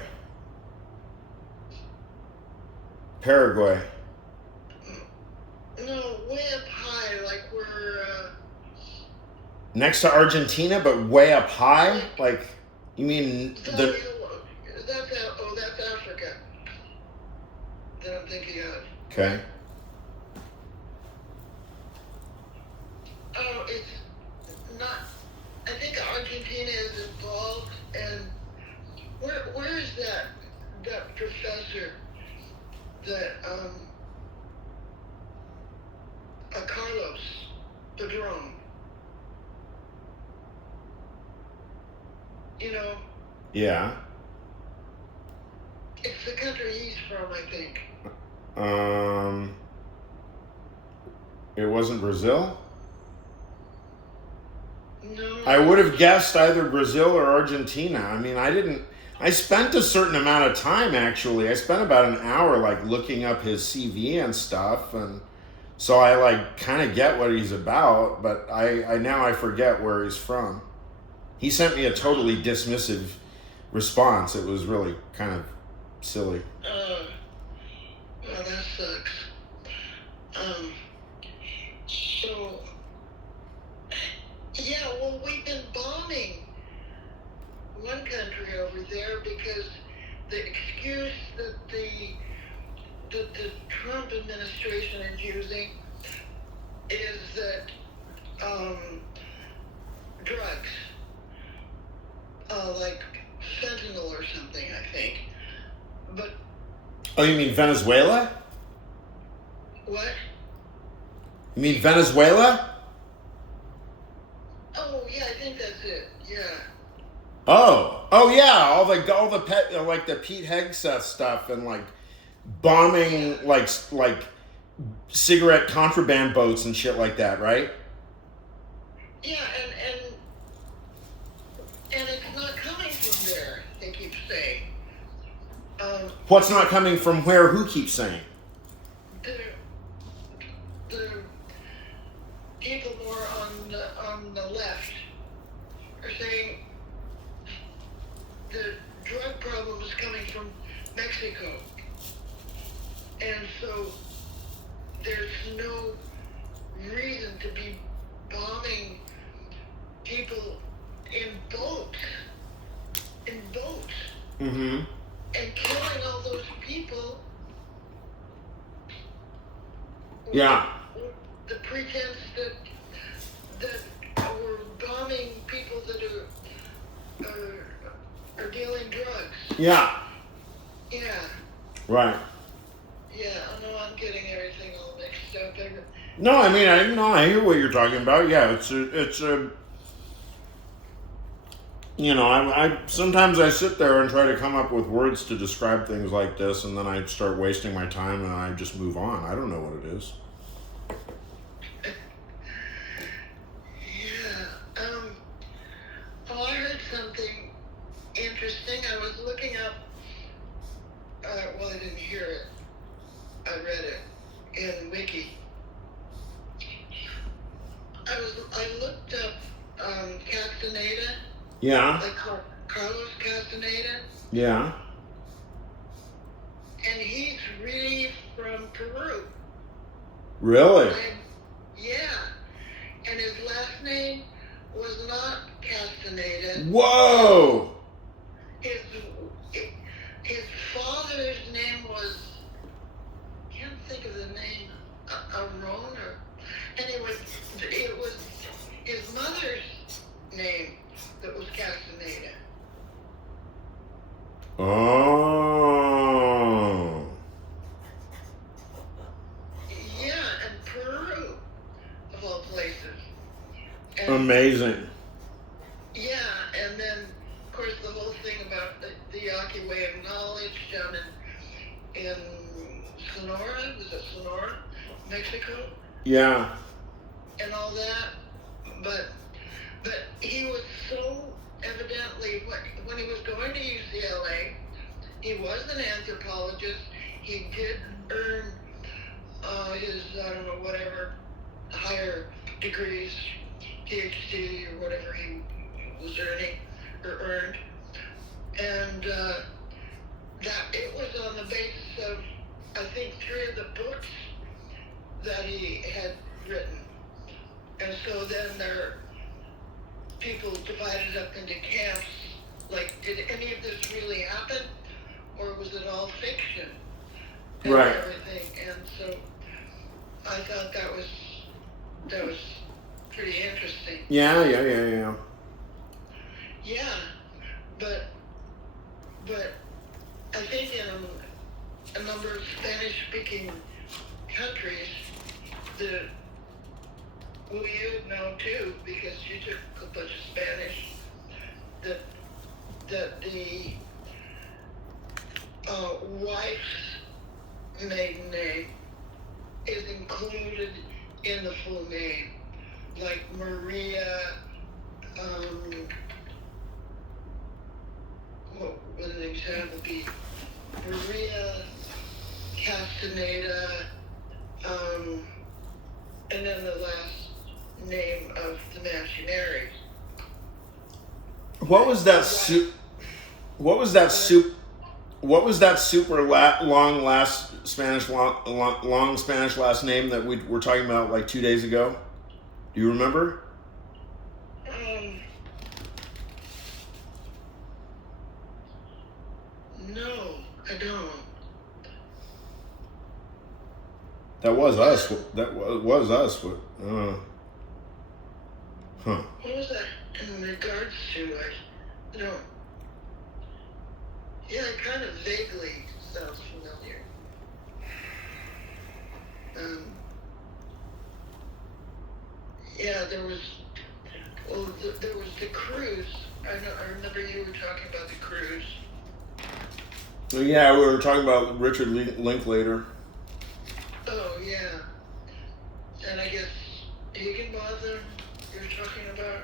Paraguay? No, way up high, like we're, Next to Argentina, but way up high? Like, you mean the... That's Africa that I'm thinking of. Okay. Oh, it's not, I think Argentina is involved, and where is that professor that, Carlos Padron? You know? Yeah. It's the country he's from, I think. It wasn't Brazil? No. I would have guessed either Brazil or Argentina. I mean, I spent a certain amount of time, actually. I spent about an hour, like, looking up his CV and stuff, and so I, like, kind of get what he's about, but I now I forget where he's from. He sent me a totally dismissive response. It was really kind of silly. Well, that sucks. So, yeah, well, we've been bombing one country over there because the excuse that the Trump administration is using is that, drugs, like fentanyl or something, I think. But. Oh, you mean Venezuela? What? You mean Venezuela? Oh, yeah, I think that's it. Yeah. Oh yeah, all the pet, like the Pete Hegseth stuff, and like bombing like cigarette contraband boats and shit like that, right? Yeah, and it's not coming from there, they keep saying. What's not coming from where? Who keeps saying? The people more on the left are saying the drug problem is coming from Mexico, and so there's no reason to be bombing people in boats, Mm-hmm. and killing all those people. Yeah. The pretense that we're bombing people that are dealing drugs. Yeah. Yeah. Right. Yeah, I know I'm getting everything all mixed up. No, I mean, I hear what you're talking about. Yeah, it's a you know, I sometimes I sit there and try to come up with words to describe things like this, and then I start wasting my time and I just move on. I don't know what it is. Yeah. Oh, I heard something interesting. I was looking up. Well, I didn't hear it. I read it in Wiki. I looked up Castaneda. Yeah. Like Carlos Castaneda. Yeah. And he's really from Peru. Really? Yeah. And his last name was not Castaneda. Whoa! His father's name was, can't think of the name, Aron, or anyway, it was his mother's name that was Castaneda. Oh. Amazing. Yeah, and then, of course, the whole thing about the Yaqui way of knowledge down in Sonora, was it Sonora, Mexico? Yeah. And all that, but he was so evidently, when he was going to UCLA, he was an anthropologist. He did earn his, I don't know, whatever, higher degrees, PhD or whatever he was earning or earned. And that it was on the basis of, I think, 3 of the books that he had written. And so then people divided up into camps, like, did any of this really happen? Or was it all fiction? And right. Everything. And so I thought that was pretty interesting. Yeah. Yeah, but I think in a number of Spanish-speaking countries, well, you know too, because you took a bunch of Spanish, that the wife's maiden name is included in the full name, like Maria, what would an example be? Maria Castaneda, and then the last name of the man she married. What was that super long Spanish last name that we were talking about like 2 days ago? Do you remember? No, I don't. That was us. That was us. Huh. What was that in regards to? I don't. Yeah, it kind of vaguely sounds familiar. Yeah, there was the cruise. I remember you were talking about the cruise. Yeah, we were talking about Richard Linklater. Oh, yeah. And I guess Higginbotham you're talking about?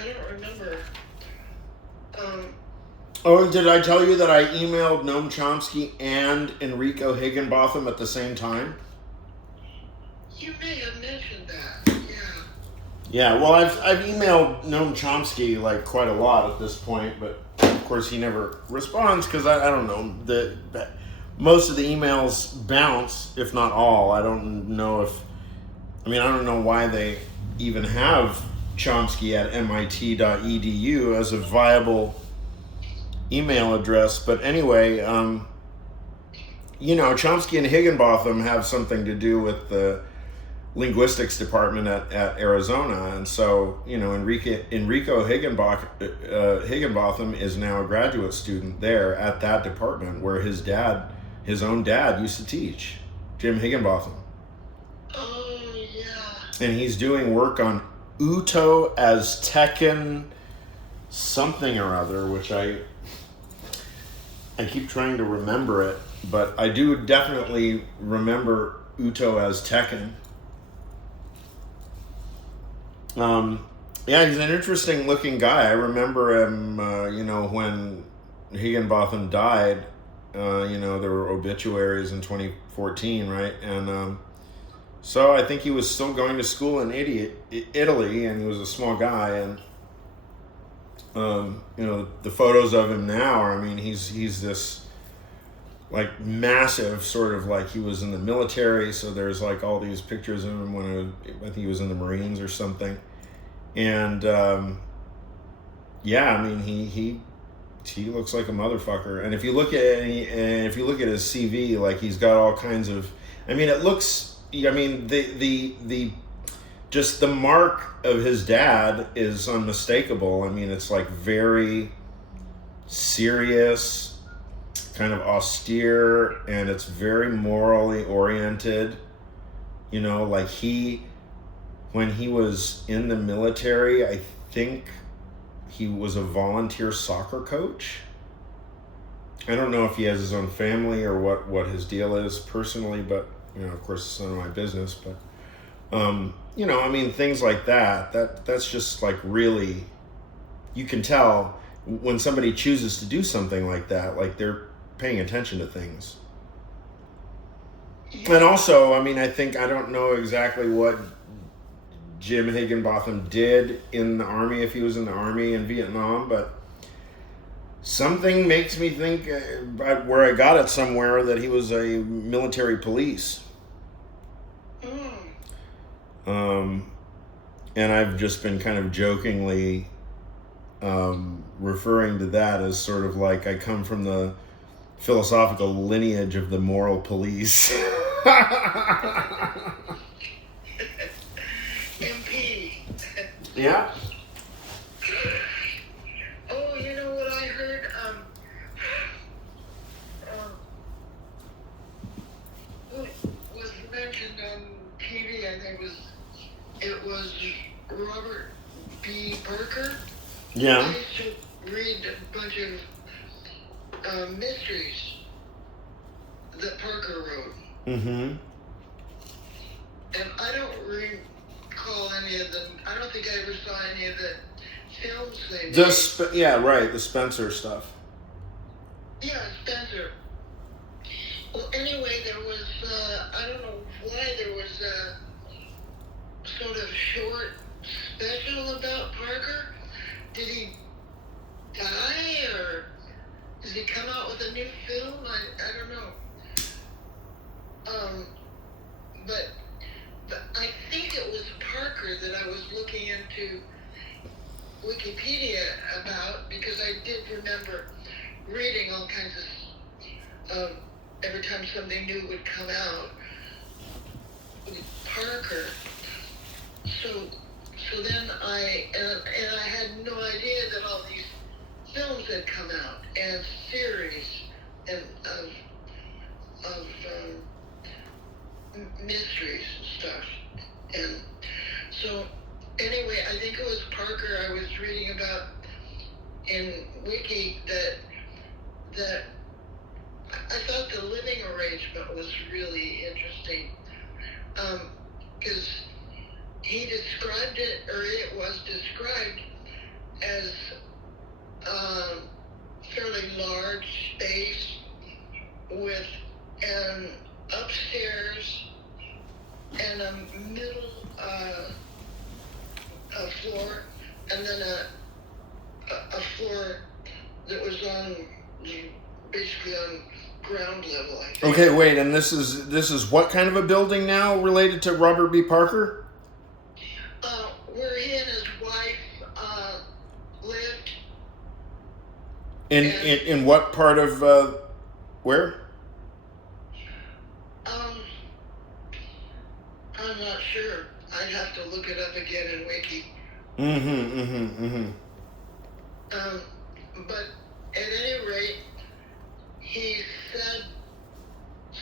I don't remember. Oh, did I tell you that I emailed Noam Chomsky and Enrico Higginbotham at the same time? You may have mentioned that, yeah. Yeah, well, I've emailed Noam Chomsky like quite a lot at this point, but of course he never responds because I don't know, most of the emails bounce, if not all. I don't know why they even have Chomsky at MIT.edu as a viable email address. But anyway, Chomsky and Higginbotham have something to do with the linguistics department at Arizona. And so, Enrico Higginbotham is now a graduate student there at that department where his own dad used to teach, Jim Higginbotham. Oh, yeah. And he's doing work on Uto-Aztecan something or other, which I keep trying to remember it, but I do definitely remember Uto-Aztecan. Yeah, he's an interesting looking guy. I remember him, when Higginbotham died, there were obituaries in 2014, right? And so I think he was still going to school in Italy, and he was a small guy. And the photos of him now are, he's this like massive sort of like he was in the military. So there's like all these pictures of him when I think he was in the Marines or something. And he looks like a motherfucker. And if you look at his CV, like he's got all kinds of. It looks. The just the mark of his dad is unmistakable. It's like very serious, kind of austere, and it's very morally oriented. Like he when he was in the military, I think he was a volunteer soccer coach. I don't know if he has his own family or what his deal is personally, but of course it's none of my business. But I mean, things like that's just like really, you can tell when somebody chooses to do something like that, like they're paying attention to things. And also, I mean, I don't know exactly what Jim Higginbotham did in the Army, if he was in the Army in Vietnam, but something makes me think, where I got it somewhere, that he was a military police. And I've just been kind of jokingly referring to that as sort of like I come from the philosophical lineage of the moral police. MP. Yeah. Oh, you know what I heard? Was mentioned on TV. I think it was Robert B. Parker. Yeah. I used to read a bunch of mysteries that Parker wrote. Mm-hmm. And I don't recall any of them. I don't think I ever saw any of the films they made. Yeah, right. The Spencer stuff. Yeah, Spencer. Well, anyway, there was, I don't know why, there was a sort of short special about Parker. Did he die, or does he come out with a new film? I don't know. But I think it was Parker that I was looking into Wikipedia about, because I did remember reading all kinds of, every time something new would come out with Parker. So then I had no idea that all these films had come out, and series and of mysteries and stuff. And so anyway, I think it was Parker I was reading about in Wiki that I thought the living arrangement was really interesting, because he described it, or it was described as fairly large space with an upstairs and a middle floor, and then a floor that was basically on ground level, I think. Okay, wait, and this is what kind of a building now related to Robert B. Parker? Where he and his wife lived. In what part of where? I'm not sure. I'd have to look it up again in Wiki. But at any rate, he said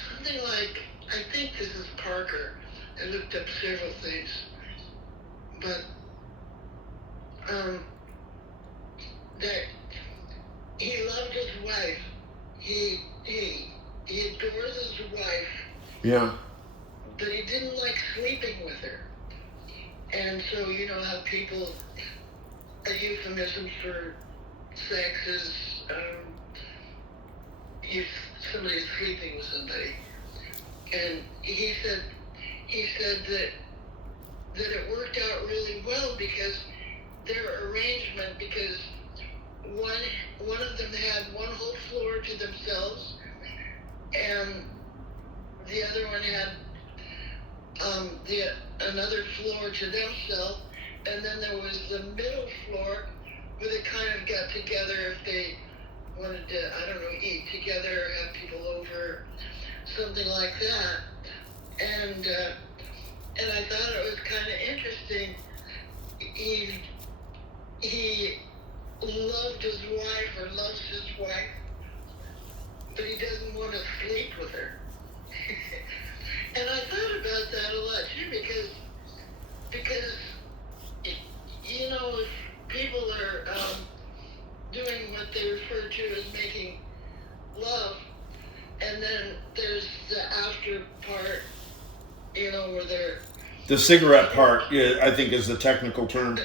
something like, I think this is Parker. I looked up several things. But that he loved his wife. He adores his wife. Yeah. But he didn't like sleeping with her. And so, you know how people, a euphemism for sex is if somebody's sleeping with somebody. And he said that it worked out really well because their arrangement, because one of them had one whole floor to themselves, and the other one had another floor to themselves, and then there was the middle floor where they kind of got together if they wanted to, I don't know, eat together or have people over, something like that. And I thought it was kind of interesting. He loved his wife, or loves his wife, but he doesn't want to sleep with her. And I thought about that a lot too, because then there's the after part, where they're... The cigarette part, yeah, I think, is the technical term.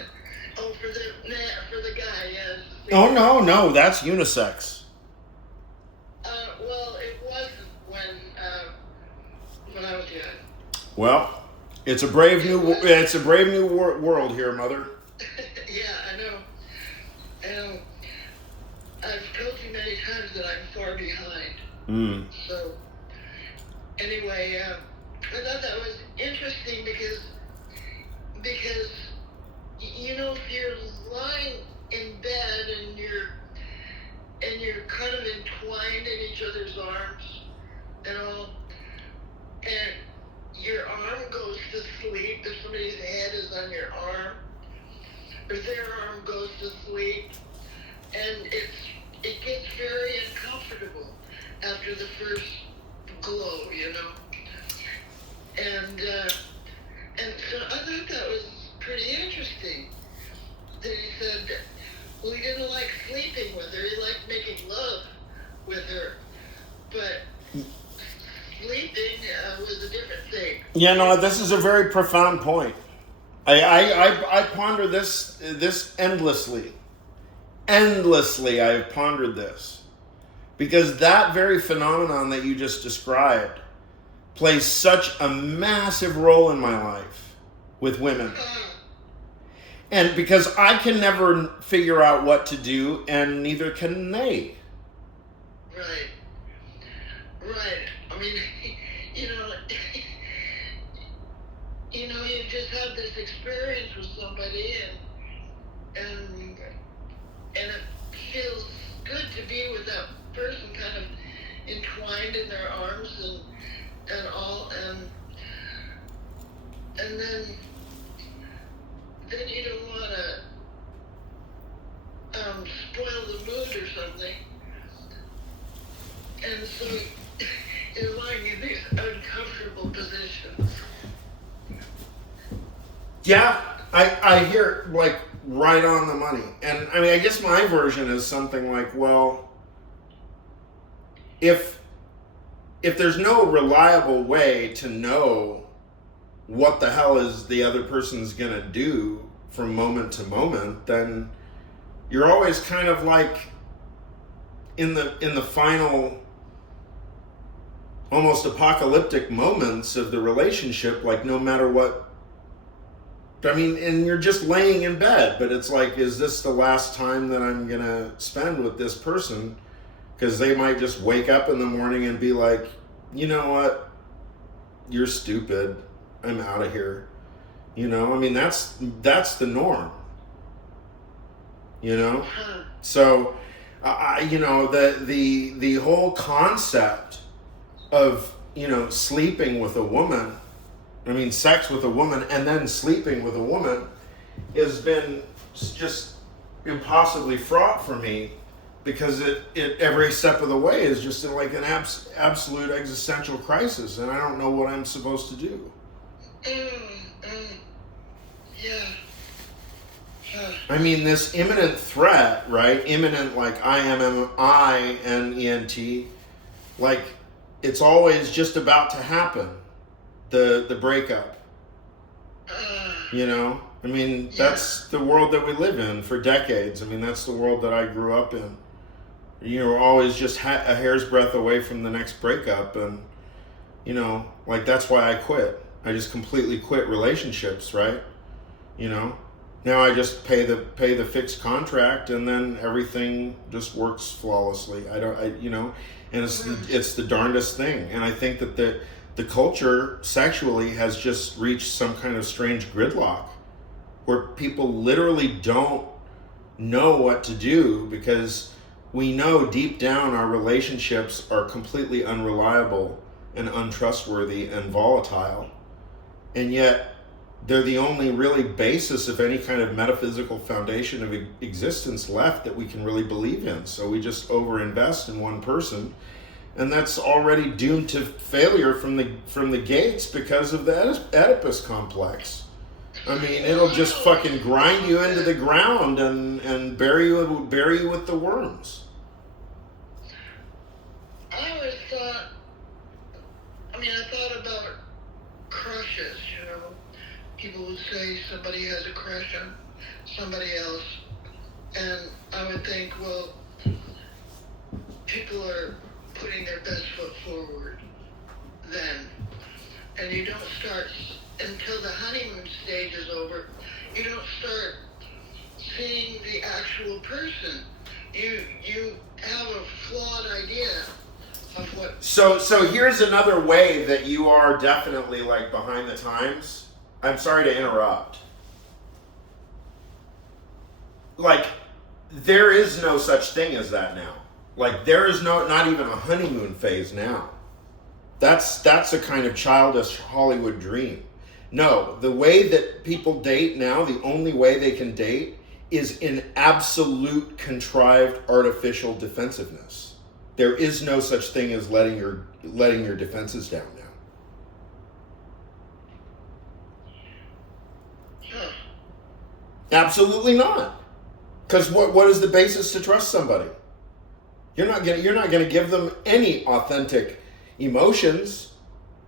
Oh, for the guy, yes. Oh, no, that's unisex. Well, it wasn't when I was young. Well, it's a brave new world here, Mother. Yeah, I know. And I've told you many times that I'm far behind. So, anyway, I thought that was interesting because if you're lying in bed and you're kind of entwined in each other's arms and all, and your arm goes to sleep if somebody's head is on your arm, or their arm goes to sleep, and it gets very uncomfortable after the first glow, and so I thought that was pretty interesting that he said, well, he didn't like sleeping with her, he liked making love with her, but sleeping was a different thing. Yeah, no, this is a very profound point. I ponder this endlessly. Endlessly, I have pondered this. Because that very phenomenon that you just described plays such a massive role in my life with women. And because I can never figure out what to do, and neither can they. Right. I mean, you just have this experience with somebody, and it feels good to be with that person, kind of entwined in their arms and all, and then you don't want to spoil the mood or something, and so you're lying in these uncomfortable positions. Yeah, I hear, like, right on the money. And, I mean, I guess my version is something like, well, if there's no reliable way to know what the hell is the other person's going to do from moment to moment, then you're always kind of like in the final almost apocalyptic moments of the relationship, like no matter what. I mean, and you're just laying in bed, but it's like, is this the last time that I'm going to spend with this person? Because they might just wake up in the morning and be like, you know what? You're stupid. I'm out of here. I mean, that's the norm. So, the whole concept of, sleeping with a woman, I mean, sex with a woman and then sleeping with a woman has been just impossibly fraught for me, because it every step of the way is just like an absolute existential crisis, and I don't know what I'm supposed to do. Yeah. I mean, this imminent threat, right? Imminent, like IMMINENT, like it's always just about to happen. The breakup. I mean, that's the world that we live in for decades. I mean, that's the world that I grew up in. You're always just a hair's breadth away from the next breakup, and like that's why I quit. I just completely quit relationships, right? Now I just pay the fixed contract, and then everything just works flawlessly. And it's the darndest thing. And I think that the culture sexually has just reached some kind of strange gridlock where people literally don't know what to do, because we know deep down our relationships are completely unreliable and untrustworthy and volatile. And yet they're the only really basis of any kind of metaphysical foundation of existence left that we can really believe in. So we just overinvest in one person, and that's already doomed to failure from the gates because of the Oedipus complex. I mean, it'll just fucking grind you into the ground and bury you with the worms. I always thought crushes, you know. People would say somebody has a crush on somebody else. And I would think, well, people are putting their best foot forward then. And you don't start, until the honeymoon stage is over, you don't start seeing the actual person. You have a flawed idea of what... So here's another way that you are definitely like behind the times. I'm sorry to interrupt. Like, there is no such thing as that now. Like, there is not even a honeymoon phase now. That's a kind of childish Hollywood dream. No, the way that people date now, the only way they can date is in absolute contrived artificial defensiveness. There is no such thing as letting your defenses down now. Huh. Absolutely not. Because what is the basis to trust somebody? You're not gonna give them any authentic emotions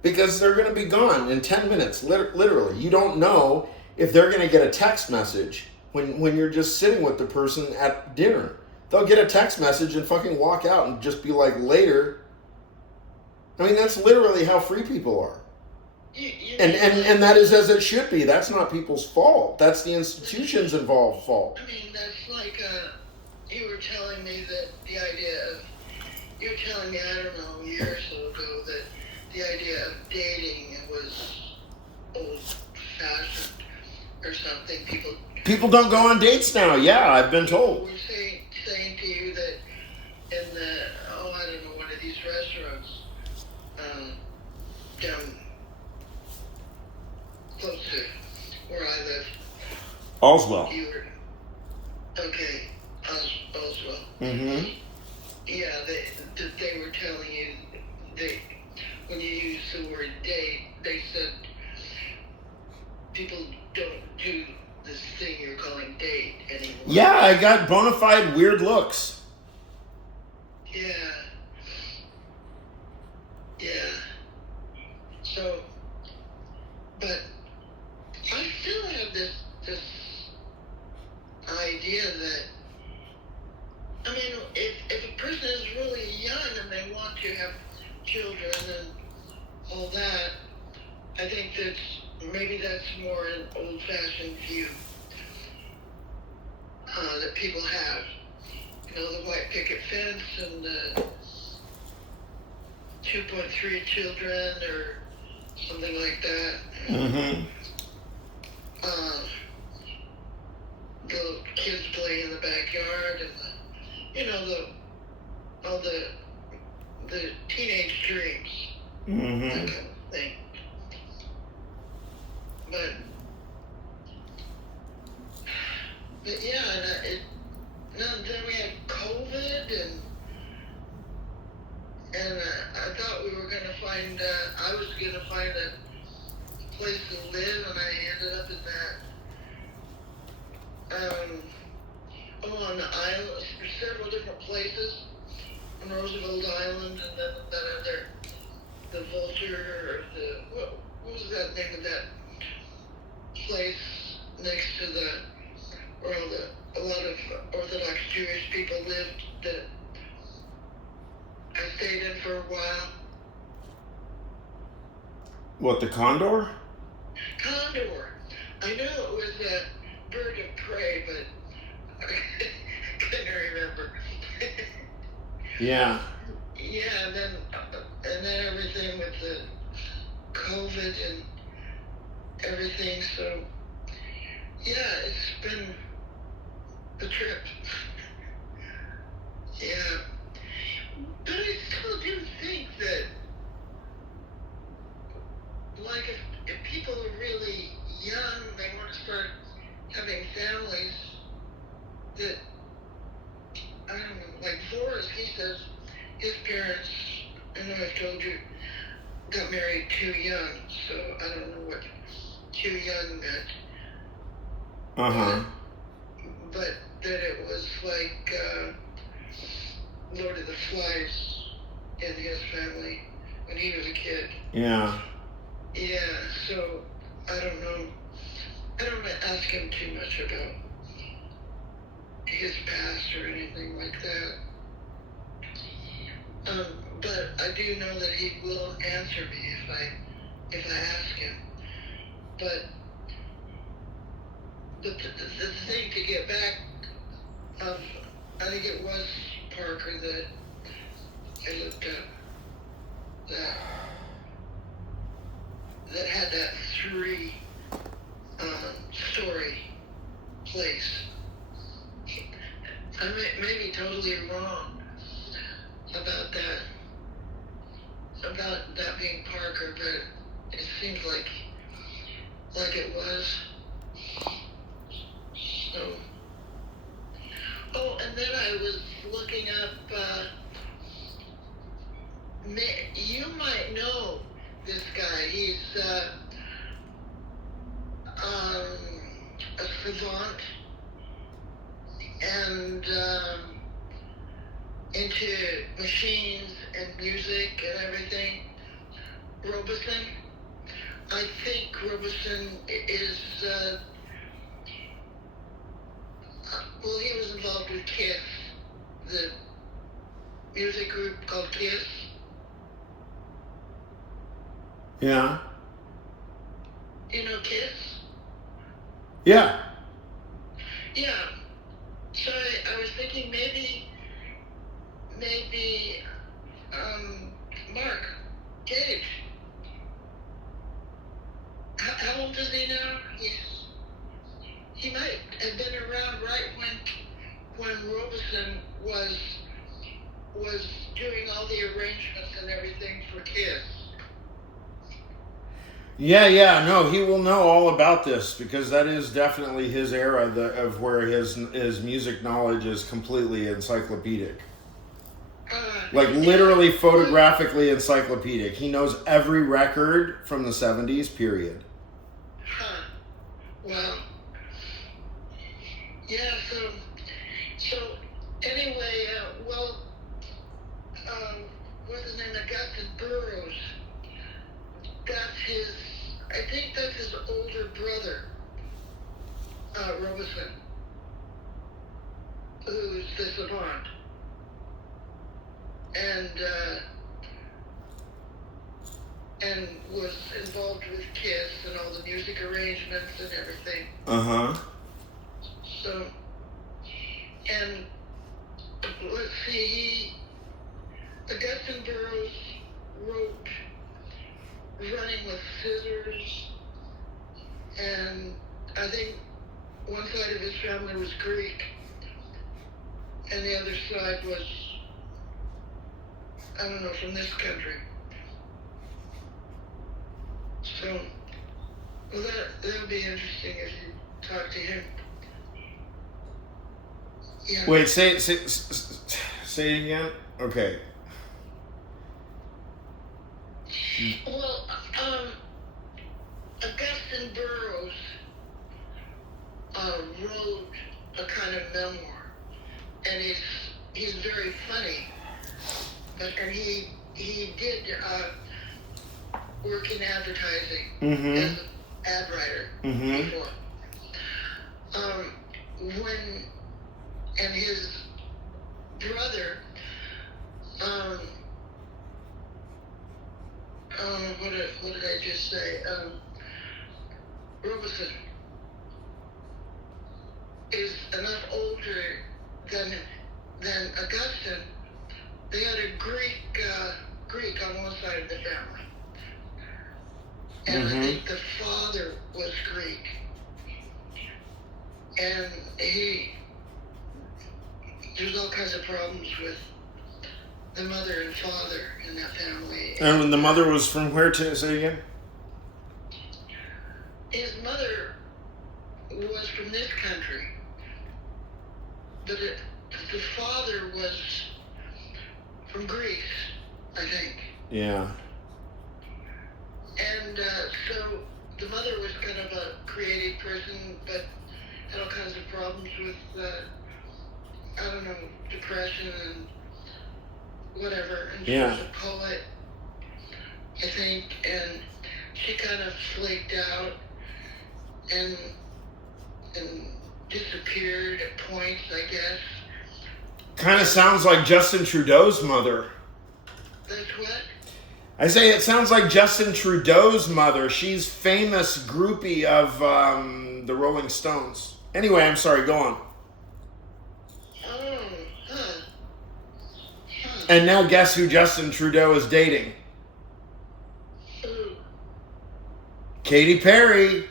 because they're gonna be gone in 10 minutes. Literally, you don't know if they're gonna get a text message when you're just sitting with the person at dinner. They'll get a text message and fucking walk out and just be like, later. I mean, that's literally how free people are. And that is as it should be. That's not people's fault. That's the institutions involved fault. I mean, that's like you were telling me that the idea of, you were telling me, I don't know, a year or so ago, that the idea of dating was old-fashioned or something. People don't go on dates now. Yeah, I've been told. We're saying to you that in the, I don't know, one of these restaurants down close to where I live. Allswell. You were, okay, Allswell. Mm-hmm. Yeah, they were telling you, when you use the word date, they said people don't do this thing you're calling date anymore. Yeah, I got bona fide weird looks. Yeah. So, but I still have this idea that, I mean, if a person is really young and they want to have children and all that, I think maybe that's more an old-fashioned view that people have. You know, the white picket fence and the 2.3 children or something like that. Mm-hmm. The kids playing in the backyard and all the teenage dreams. Mm-hmm. That kind of thing. But yeah, then we had COVID and I thought we were going to find, I was going to find a place to live, and I ended up in that, on the island, several different places, on Roosevelt Island, and then that other, the Vulture, or what was that name of that place next to where a lot of Orthodox Jewish people lived that I stayed in for a while. What, the Condor? Condor. I knew it was a bird of prey, but I couldn't remember. Yeah. Yeah, and then everything with the COVID and everything, so yeah, it's been a trip. Yeah. But I still do think that, like, if people are really young, they want to start having families, that, I don't know, like Forrest, he says his parents, I know I've told you, got married too young, so I don't know what too young meant. Uh-huh. But that it was like Lord of the Flies in his family when he was a kid. Yeah. Yeah, so I don't know. I don't ask him too much about his past or anything like that. But I do know that he will answer me if I ask him. But the thing to get back, I think it was Parker that I looked up that had that 3 story place. I may be totally wrong about that being Parker, but it seems like it was. So, oh, and then I was looking up. You might know this guy. He's a savant and into machines and music and everything. Robeson. I think Robeson is, well, he was involved with KISS, the music group called KISS. Yeah. You know KISS? Yeah. Yeah. So I was thinking maybe Mark Gage. How old is he now? He might have been around right when Robeson was doing all the arrangements and everything for KISS. Yeah, no, he will know all about this because that is definitely his era of where his music knowledge is completely encyclopedic. Like literally photographically encyclopedic. He knows every record from the 70s, period. Huh. Well, yeah, so anyway, what's his name? Augustus Burroughs. I think that's his older brother, Robeson, who's the savant. And was involved with KISS and all the music arrangements and everything. Uh-huh. So, and let's see, Augustin Burroughs wrote Running with Scissors, and I think one side of his family was Greek, and the other side was, I don't know, from this country. So, well, that would be interesting if you talk to him. Yeah. Wait, say it again? Okay. Well, Augustin Burroughs wrote a kind of memoir, and he's very funny. And he did work in advertising as an ad writer before. And his brother, what did I just say? Robeson is enough older than Augustine. They had a Greek on one side of the family. And I think the father was Greek. And there's all kinds of problems with the mother and father in that family. And the mother was from where, to say again? His mother was from this country. But the father was from Greece, I think. Yeah. And so the mother was kind of a creative person, but had all kinds of problems with, I don't know, depression and whatever. And she was a poet, I think. And she kind of flaked out and disappeared at points, I guess. Kind of sounds like Justin Trudeau's mother. That's what? I say it sounds like Justin Trudeau's mother. She's famous groupie of the Rolling Stones. Anyway, I'm sorry, go on. Oh, huh. And now guess who Justin Trudeau is dating? Who? Katy Perry.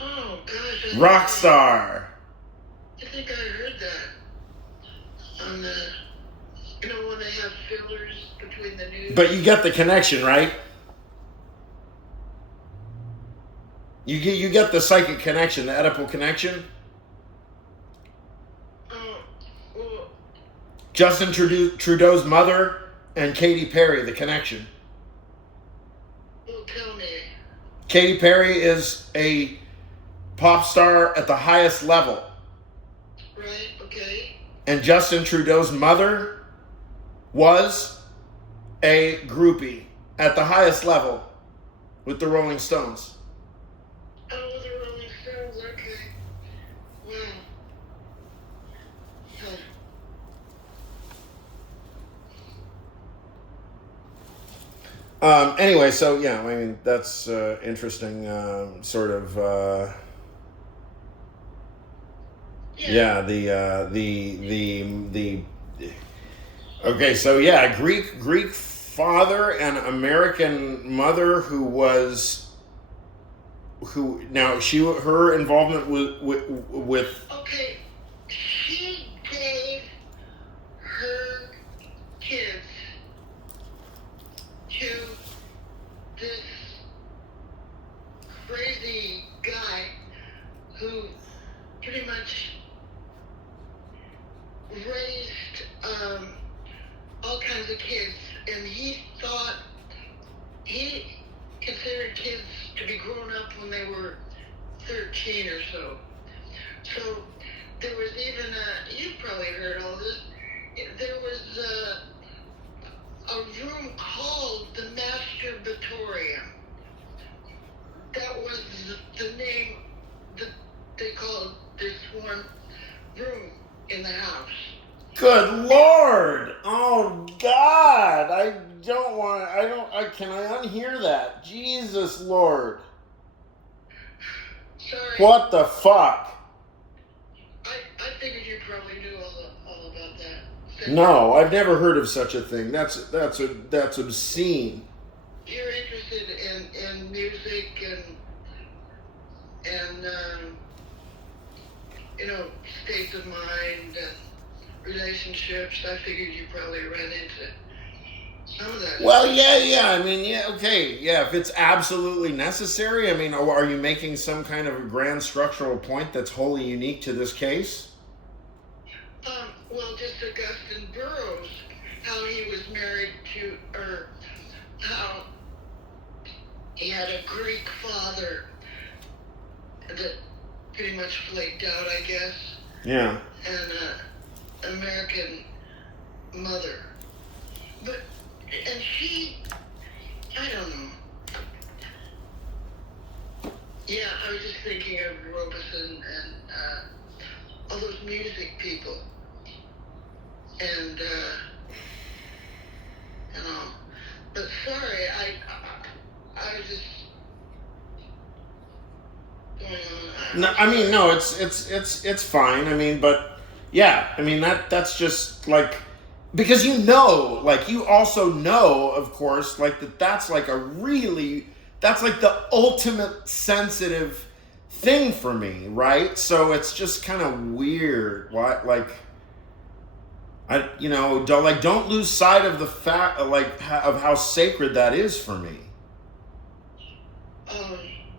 Oh, gosh. Rock star. I think I heard that on the, when they have fillers between the news. But you get the connection, right? You get the psychic connection, the Oedipal connection. Oh, well, Justin Trudeau's mother and Katy Perry, the connection. well, tell me. Katy Perry is a pop star at the highest level. Right, okay. And Justin Trudeau's mother was a groupie at the highest level with the Rolling Stones. Oh, the Rolling Stones, okay. Wow. Huh. Anyway, so yeah, I mean that's interesting. Sort of. Yeah. The. Okay, so yeah, Greek father and American mother who now her involvement with Okay, she gave her kids to this crazy guy who pretty much raised all kinds of kids, and he considered kids to be grown up when they were 13 or so. So there was even you've probably heard all this, there was a room called the Masturbatorium. That was the name that they called this one room in the house. Good Lord! Oh God! Can I unhear that? Jesus Lord! Sorry. What the fuck? I figured you probably knew all about that. No, I've never heard of such a thing. That's obscene. You're interested in music and states of mind and relationships. I figured you probably ran into some of that. Well, yeah. I mean, yeah, okay, yeah. If it's absolutely necessary, I mean, are you making some kind of a grand structural point that's wholly unique to this case? Well, just Augustine Burroughs, how he was married to, or how he had a Greek father that pretty much flaked out, I guess. Yeah. And an American mother. And she, I don't know. Yeah, I was just thinking of Robeson and all those music people. And, but sorry, I was just going on. No, I mean, no, it's fine. I mean, but yeah, I mean that's just like, because you also know, of course, like that's like that's like the ultimate sensitive thing for me, right? So it's just kind of weird. What, like, don't lose sight of the fact, of how sacred that is for me.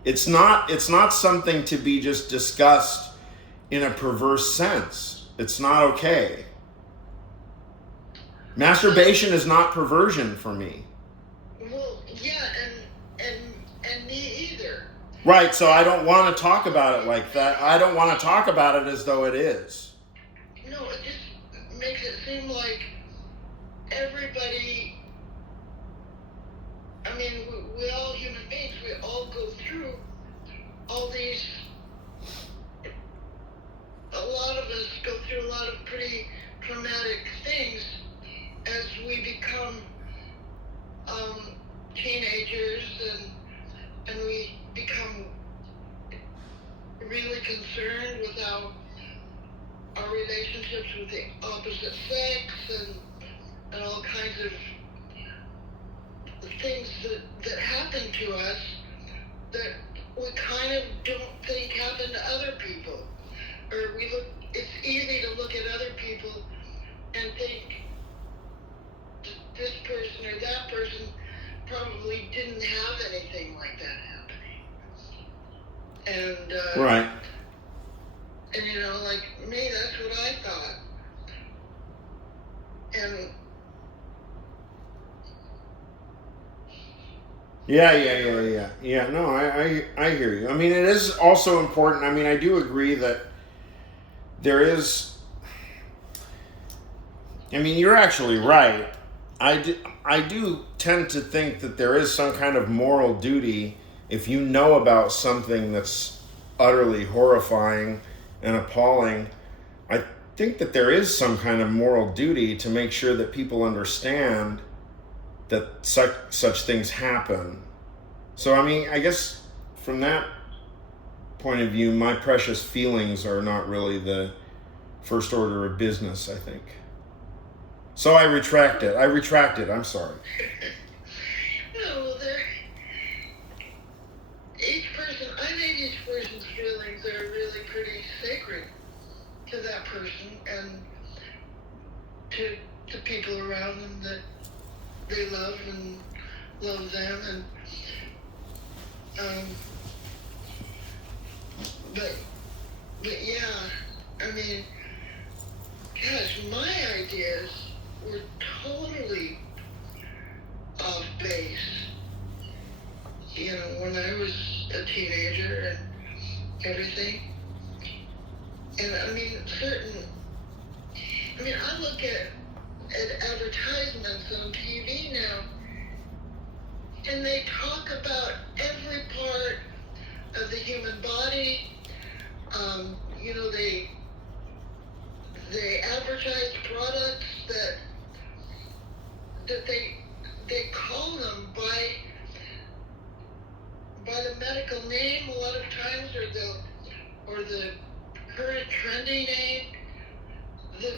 It's not something to be just discussed in a perverse sense. It's not okay. Masturbation is not perversion for me. Well, yeah, and me either. Right, so I don't want to talk about it like that. I don't want to talk about it as though it is. No, it just makes it seem like everybody, I I mean, we all human beings, we all go through all these, a lot of us go through a lot of pretty traumatic things as we become teenagers, and we become really concerned with our relationships with the opposite sex, and all kinds of things that happen to us that we kind of don't think happen to other people. Or it's easy to look at other people and think this person or that person probably didn't have anything like that happening. And right. And like me, that's what I thought. And Yeah. No, I hear you. I mean, it is also important. I mean, I do agree that there is. I mean, you're actually right. I do tend to think that there is some kind of moral duty if you know about something that's utterly horrifying and appalling. I think that there is some kind of moral duty to make sure that people understand that such things happen. So, I mean, I guess from that point of view, my precious feelings are not really the first order of business, I think. So I retract it. I'm sorry. No, well, I think each person's feelings are really pretty sacred to that person and to people around them that they love and love them, and but yeah, I mean, gosh, my ideas were totally off base, when I was a teenager and everything. And I mean, I look at advertisements on TV now, and they talk about every part of the human body. They advertise products that they call them by the medical name a lot of times, or the current trendy name that's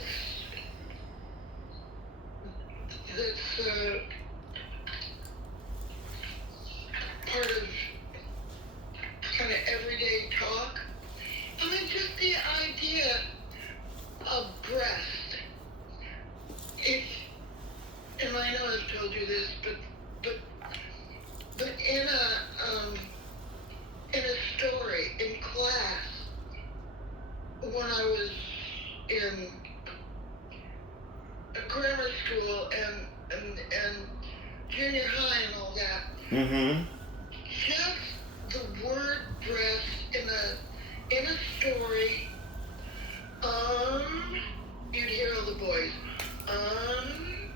part of kind of everyday talk. I mean, just the idea of breast. And I know I've told you this, but in a story in class when I was in grammar school and junior high and all that. Mm-hmm. Just the word breast in a story, you'd hear all the boys,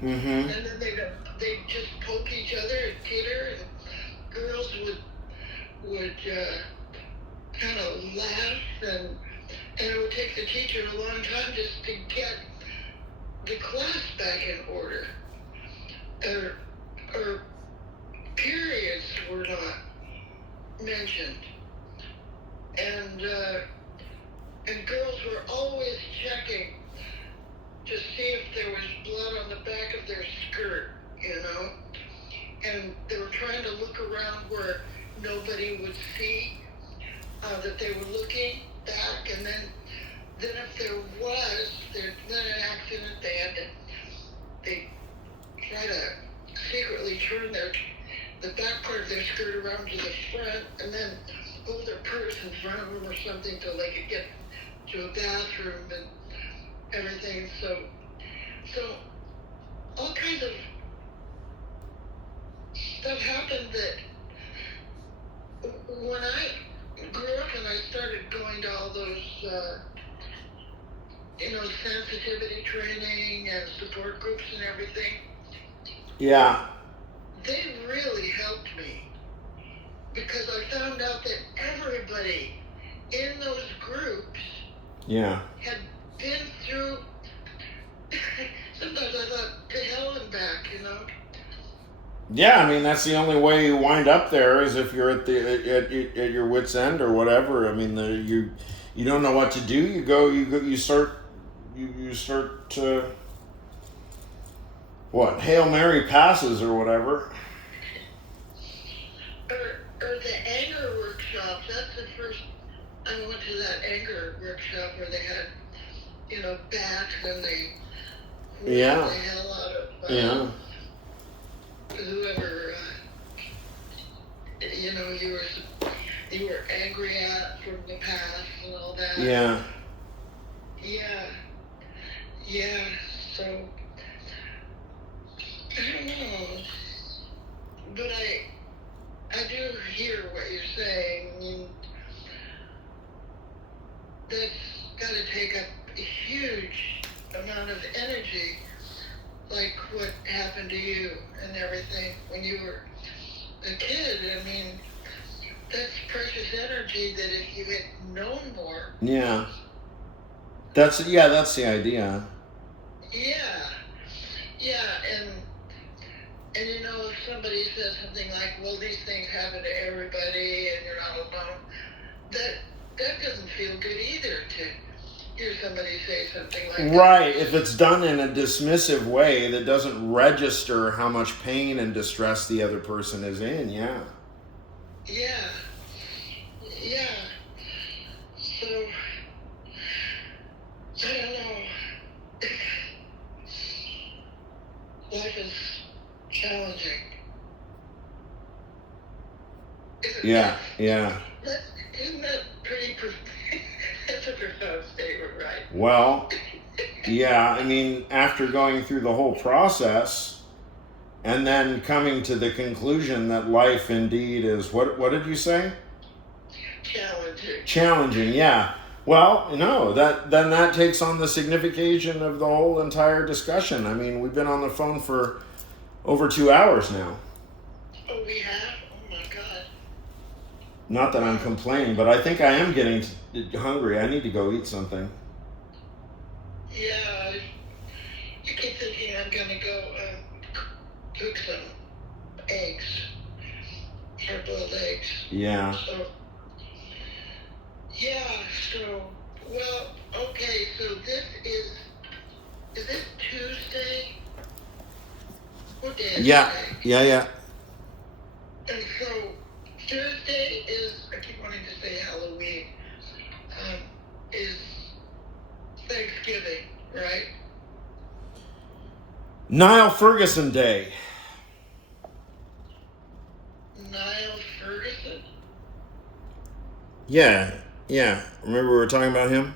Mm-hmm. and then they'd just poke each other and titter, and girls would kind of laugh, and it would take the teacher a long time just to get the class back in order. Or periods were not mentioned, and girls were always checking to see if there was blood on the back of their skirt, and they were trying to look around where nobody would see that they were looking back, and then if there was then an accident, they try to secretly turn the back part of their skirt around to the front, and then hold their purse in front of them or something till they could get to a bathroom and everything. So all kinds of stuff happened that when I grew up and I started going to all those sensitivity training and support groups and everything. Yeah. They really helped Yeah. had been through. Sometimes I thought to hell and back, you know. Yeah, I mean that's the only way you wind up there is if you're at your wit's end or whatever. I mean you don't know what to do. You start to what Hail Mary passes or whatever. Or the anger workshops. That's the first. I went to that anger workshop where they had, bats and they Yeah. the hell out of Yeah. whoever you were angry at from the past and all that. Yeah. Yeah. So I don't know, but I do hear what you're saying. I mean, that's got to take up a huge amount of energy, like what happened to you and everything when you were a kid. I mean, that's precious energy that if you had known more. Yeah. That's the idea. Yeah, and if somebody says something like, well, these things happen to everybody and you're not alone, that doesn't feel good either to hear somebody say something like that. Right, if it's done in a dismissive way that doesn't register how much pain and distress the other person is in, yeah. Yeah. So, I don't know. Life is challenging. Yeah. Isn't that pretty that's a profound statement, right? Well, yeah, I mean, after going through the whole process and then coming to the conclusion that life indeed is, what did you say? Challenging, yeah. Well, no, that takes on the signification of the whole entire discussion. I mean, we've been on the phone for over 2 hours now. Oh, we have? Oh, my God. Not that I'm complaining, but I think I am getting hungry. I need to go eat something. Yeah, you keep thinking I'm going to go cook some eggs, hard-boiled eggs. Yeah. Well, okay, so this is this Tuesday? What day is Yeah. today? Yeah. And so Tuesday is, I keep wanting to say Halloween, is Thanksgiving, right? Niall Ferguson Day. Niall Ferguson? Yeah. Remember we were talking about him?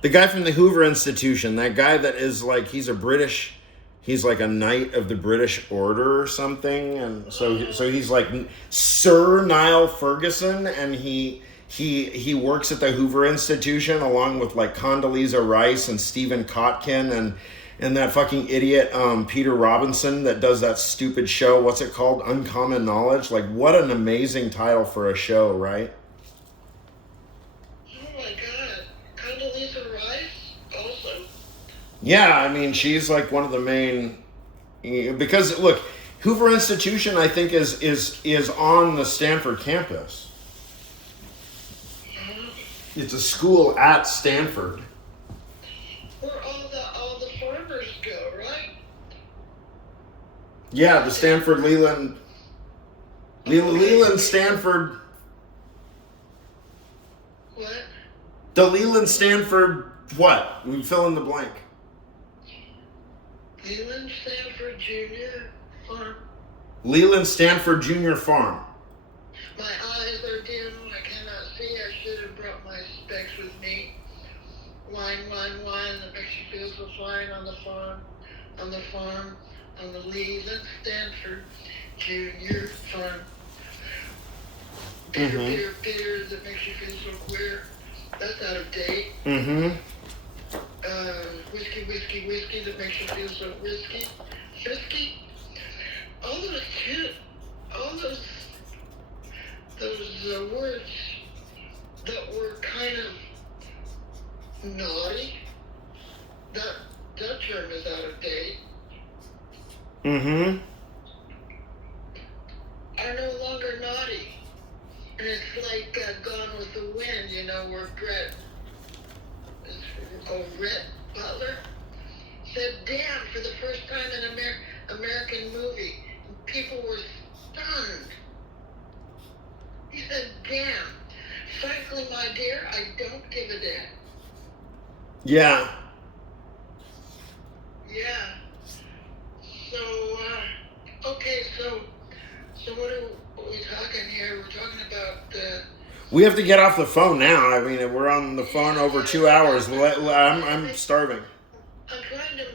The guy from the Hoover Institution, that guy that is like, he's like a knight of the British Order or something. And so he's like Sir Niall Ferguson, and he works at the Hoover Institution along with like Condoleezza Rice and Stephen Kotkin and that fucking idiot Peter Robinson that does that stupid show. What's it called? Uncommon Knowledge. Like, what an amazing title for a show, right? Oh my God. Condoleezza Rice also? Yeah, I mean, she's like one of the main, because look, Hoover Institution, I think, is on the Stanford campus. It's a school at Stanford. Where all the farmers go, right? Yeah, the Stanford Leland Stanford. What? The Leland Stanford what? We fill in the blank. Leland Stanford Jr. Farm. Leland Stanford Jr. Farm. My eyes are dim. I cannot see. I should have brought my specs with me. Wine, that makes you feel so fine on the farm, on the Leland Stanford Jr. Farm. Bitter, that makes you feel so queer. That's out of date. Mm-hmm. Whiskey, that makes you feel so risky. All those words that were Mm-hmm. are no longer naughty. And it's like Gone with the Wind, you know, where Rhett Butler said, damn, for the first time in an American movie. And people were stunned. He said, damn. Frankly, my dear, I don't give a damn. Yeah. Yeah. So, okay, so what are we talking here? We're talking about... We have to get off the phone now. I mean, we're on the phone over 2 hours. I'm starving. I'm trying to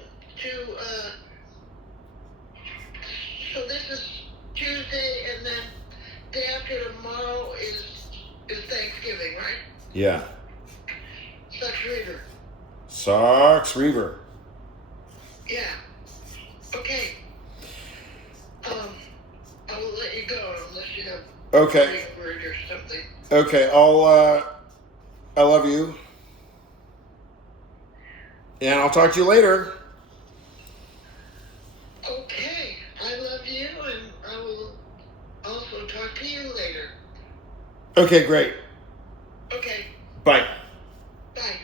so this is Tuesday, and then day after tomorrow is Thanksgiving, right? Yeah. Sucks Reaver. Sox Reaver. Yeah. Okay. I will let you go unless you have Okay. a word or something. Okay, I love you. And I'll talk to you later. Okay, I love you, and I will also talk to you later. Okay, great. Okay, Bye. bye.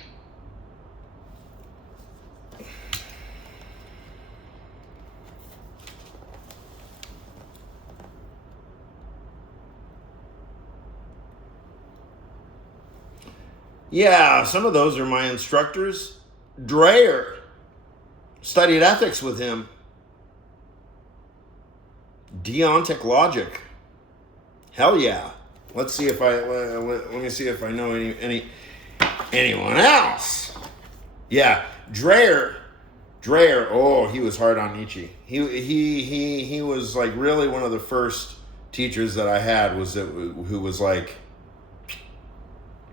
Yeah, some of those are my instructors. Dreyer. Studied ethics with him. Deontic logic. Hell yeah. Let's see if let me see if I know anyone else. Yeah, Dreyer. Oh, he was hard on Nietzsche. He was like really one of the first teachers that I had who was like,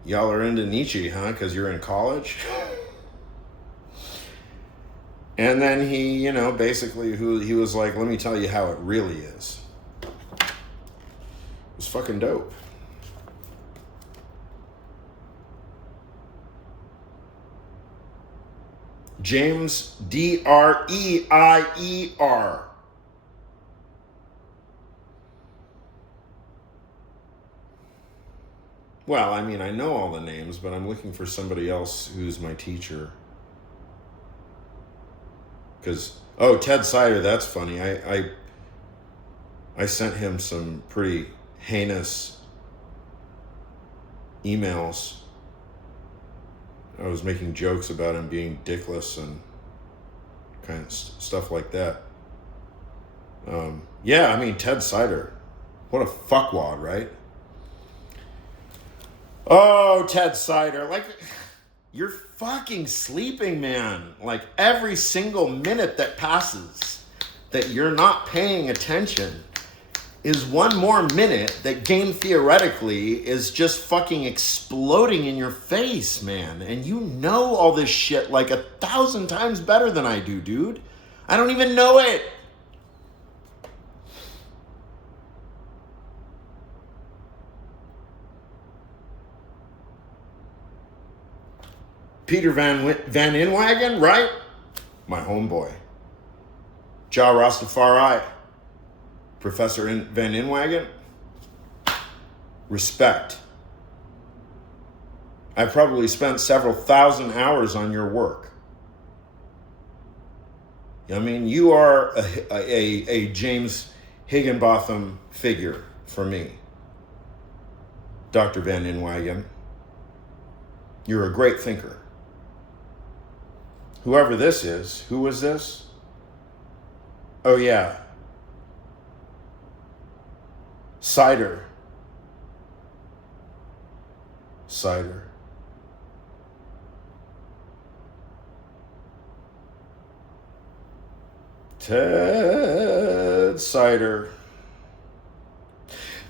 y'all are into Nietzsche, huh? Because you're in college. And then he, basically, he was like, let me tell you how it really is. It was fucking dope. James Dreier. Well, I mean, I know all the names, but I'm looking for somebody else who's my teacher. Because, Ted Sider, that's funny. I sent him some pretty heinous emails. I was making jokes about him being dickless and kind of stuff like that. Yeah, I mean, Ted Sider. What a fuckwad, right? Oh, Ted Sider. Like, you're fucking sleeping, man. Like, every single minute that passes that you're not paying attention is one more minute that game theoretically is just fucking exploding in your face, man. And you know all this shit like 1,000 times better than I do, dude. I don't even know it. Peter Van Inwagen, right? My homeboy. Ja Rastafari. Professor Van Inwagen. Respect. I've probably spent several thousand hours on your work. I mean, you are a James Higginbotham figure for me. Dr. Van Inwagen. You're a great thinker. Whoever this is, who was this? Oh yeah. Cider. Ted Cider.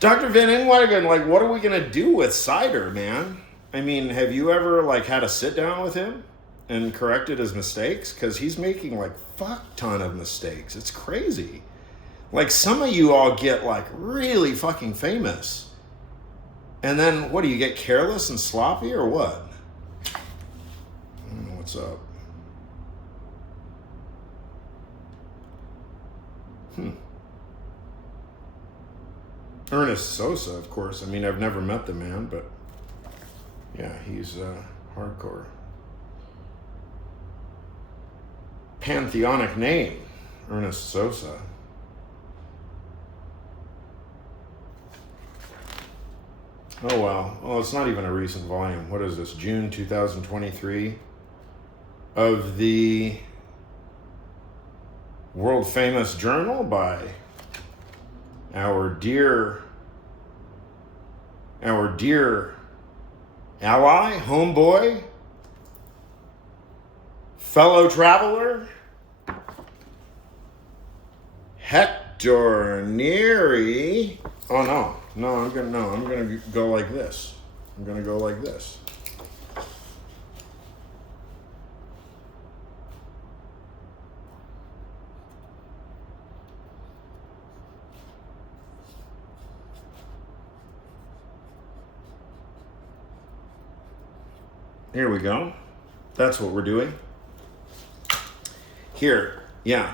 Dr. Van Inwagen, like, what are we going to do with Cider, man? I mean, have you ever, like, had a sit down with him and corrected his mistakes? Because he's making, like, fuck ton of mistakes. It's crazy. Like, some of you all get, like, really fucking famous. And then, what, do you get careless and sloppy or what? I don't know what's up. Ernest Sosa, of course. I mean, I've never met the man, but yeah, he's hardcore. Pantheonic name, Ernest Sosa. Oh, wow. Well, it's not even a recent volume. What is this? June 2023 of the world famous journal by our dear ally, homeboy, fellow traveler, Hector Neri. Oh no, I'm gonna go like this. I'm gonna go like this. Here we go. That's what we're doing. Here, yeah.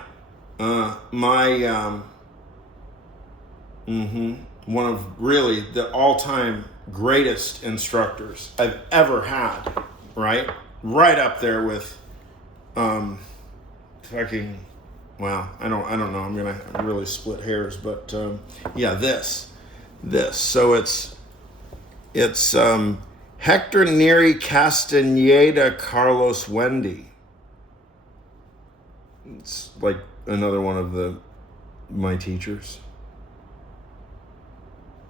One of really the all-time greatest instructors I've ever had, right? Right up there with fucking, well, I don't know. I'm gonna really split hairs, but yeah, this. So it's Hector Neri Castaneda Carlos Wendy. It's like another one of my teachers.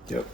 Yep.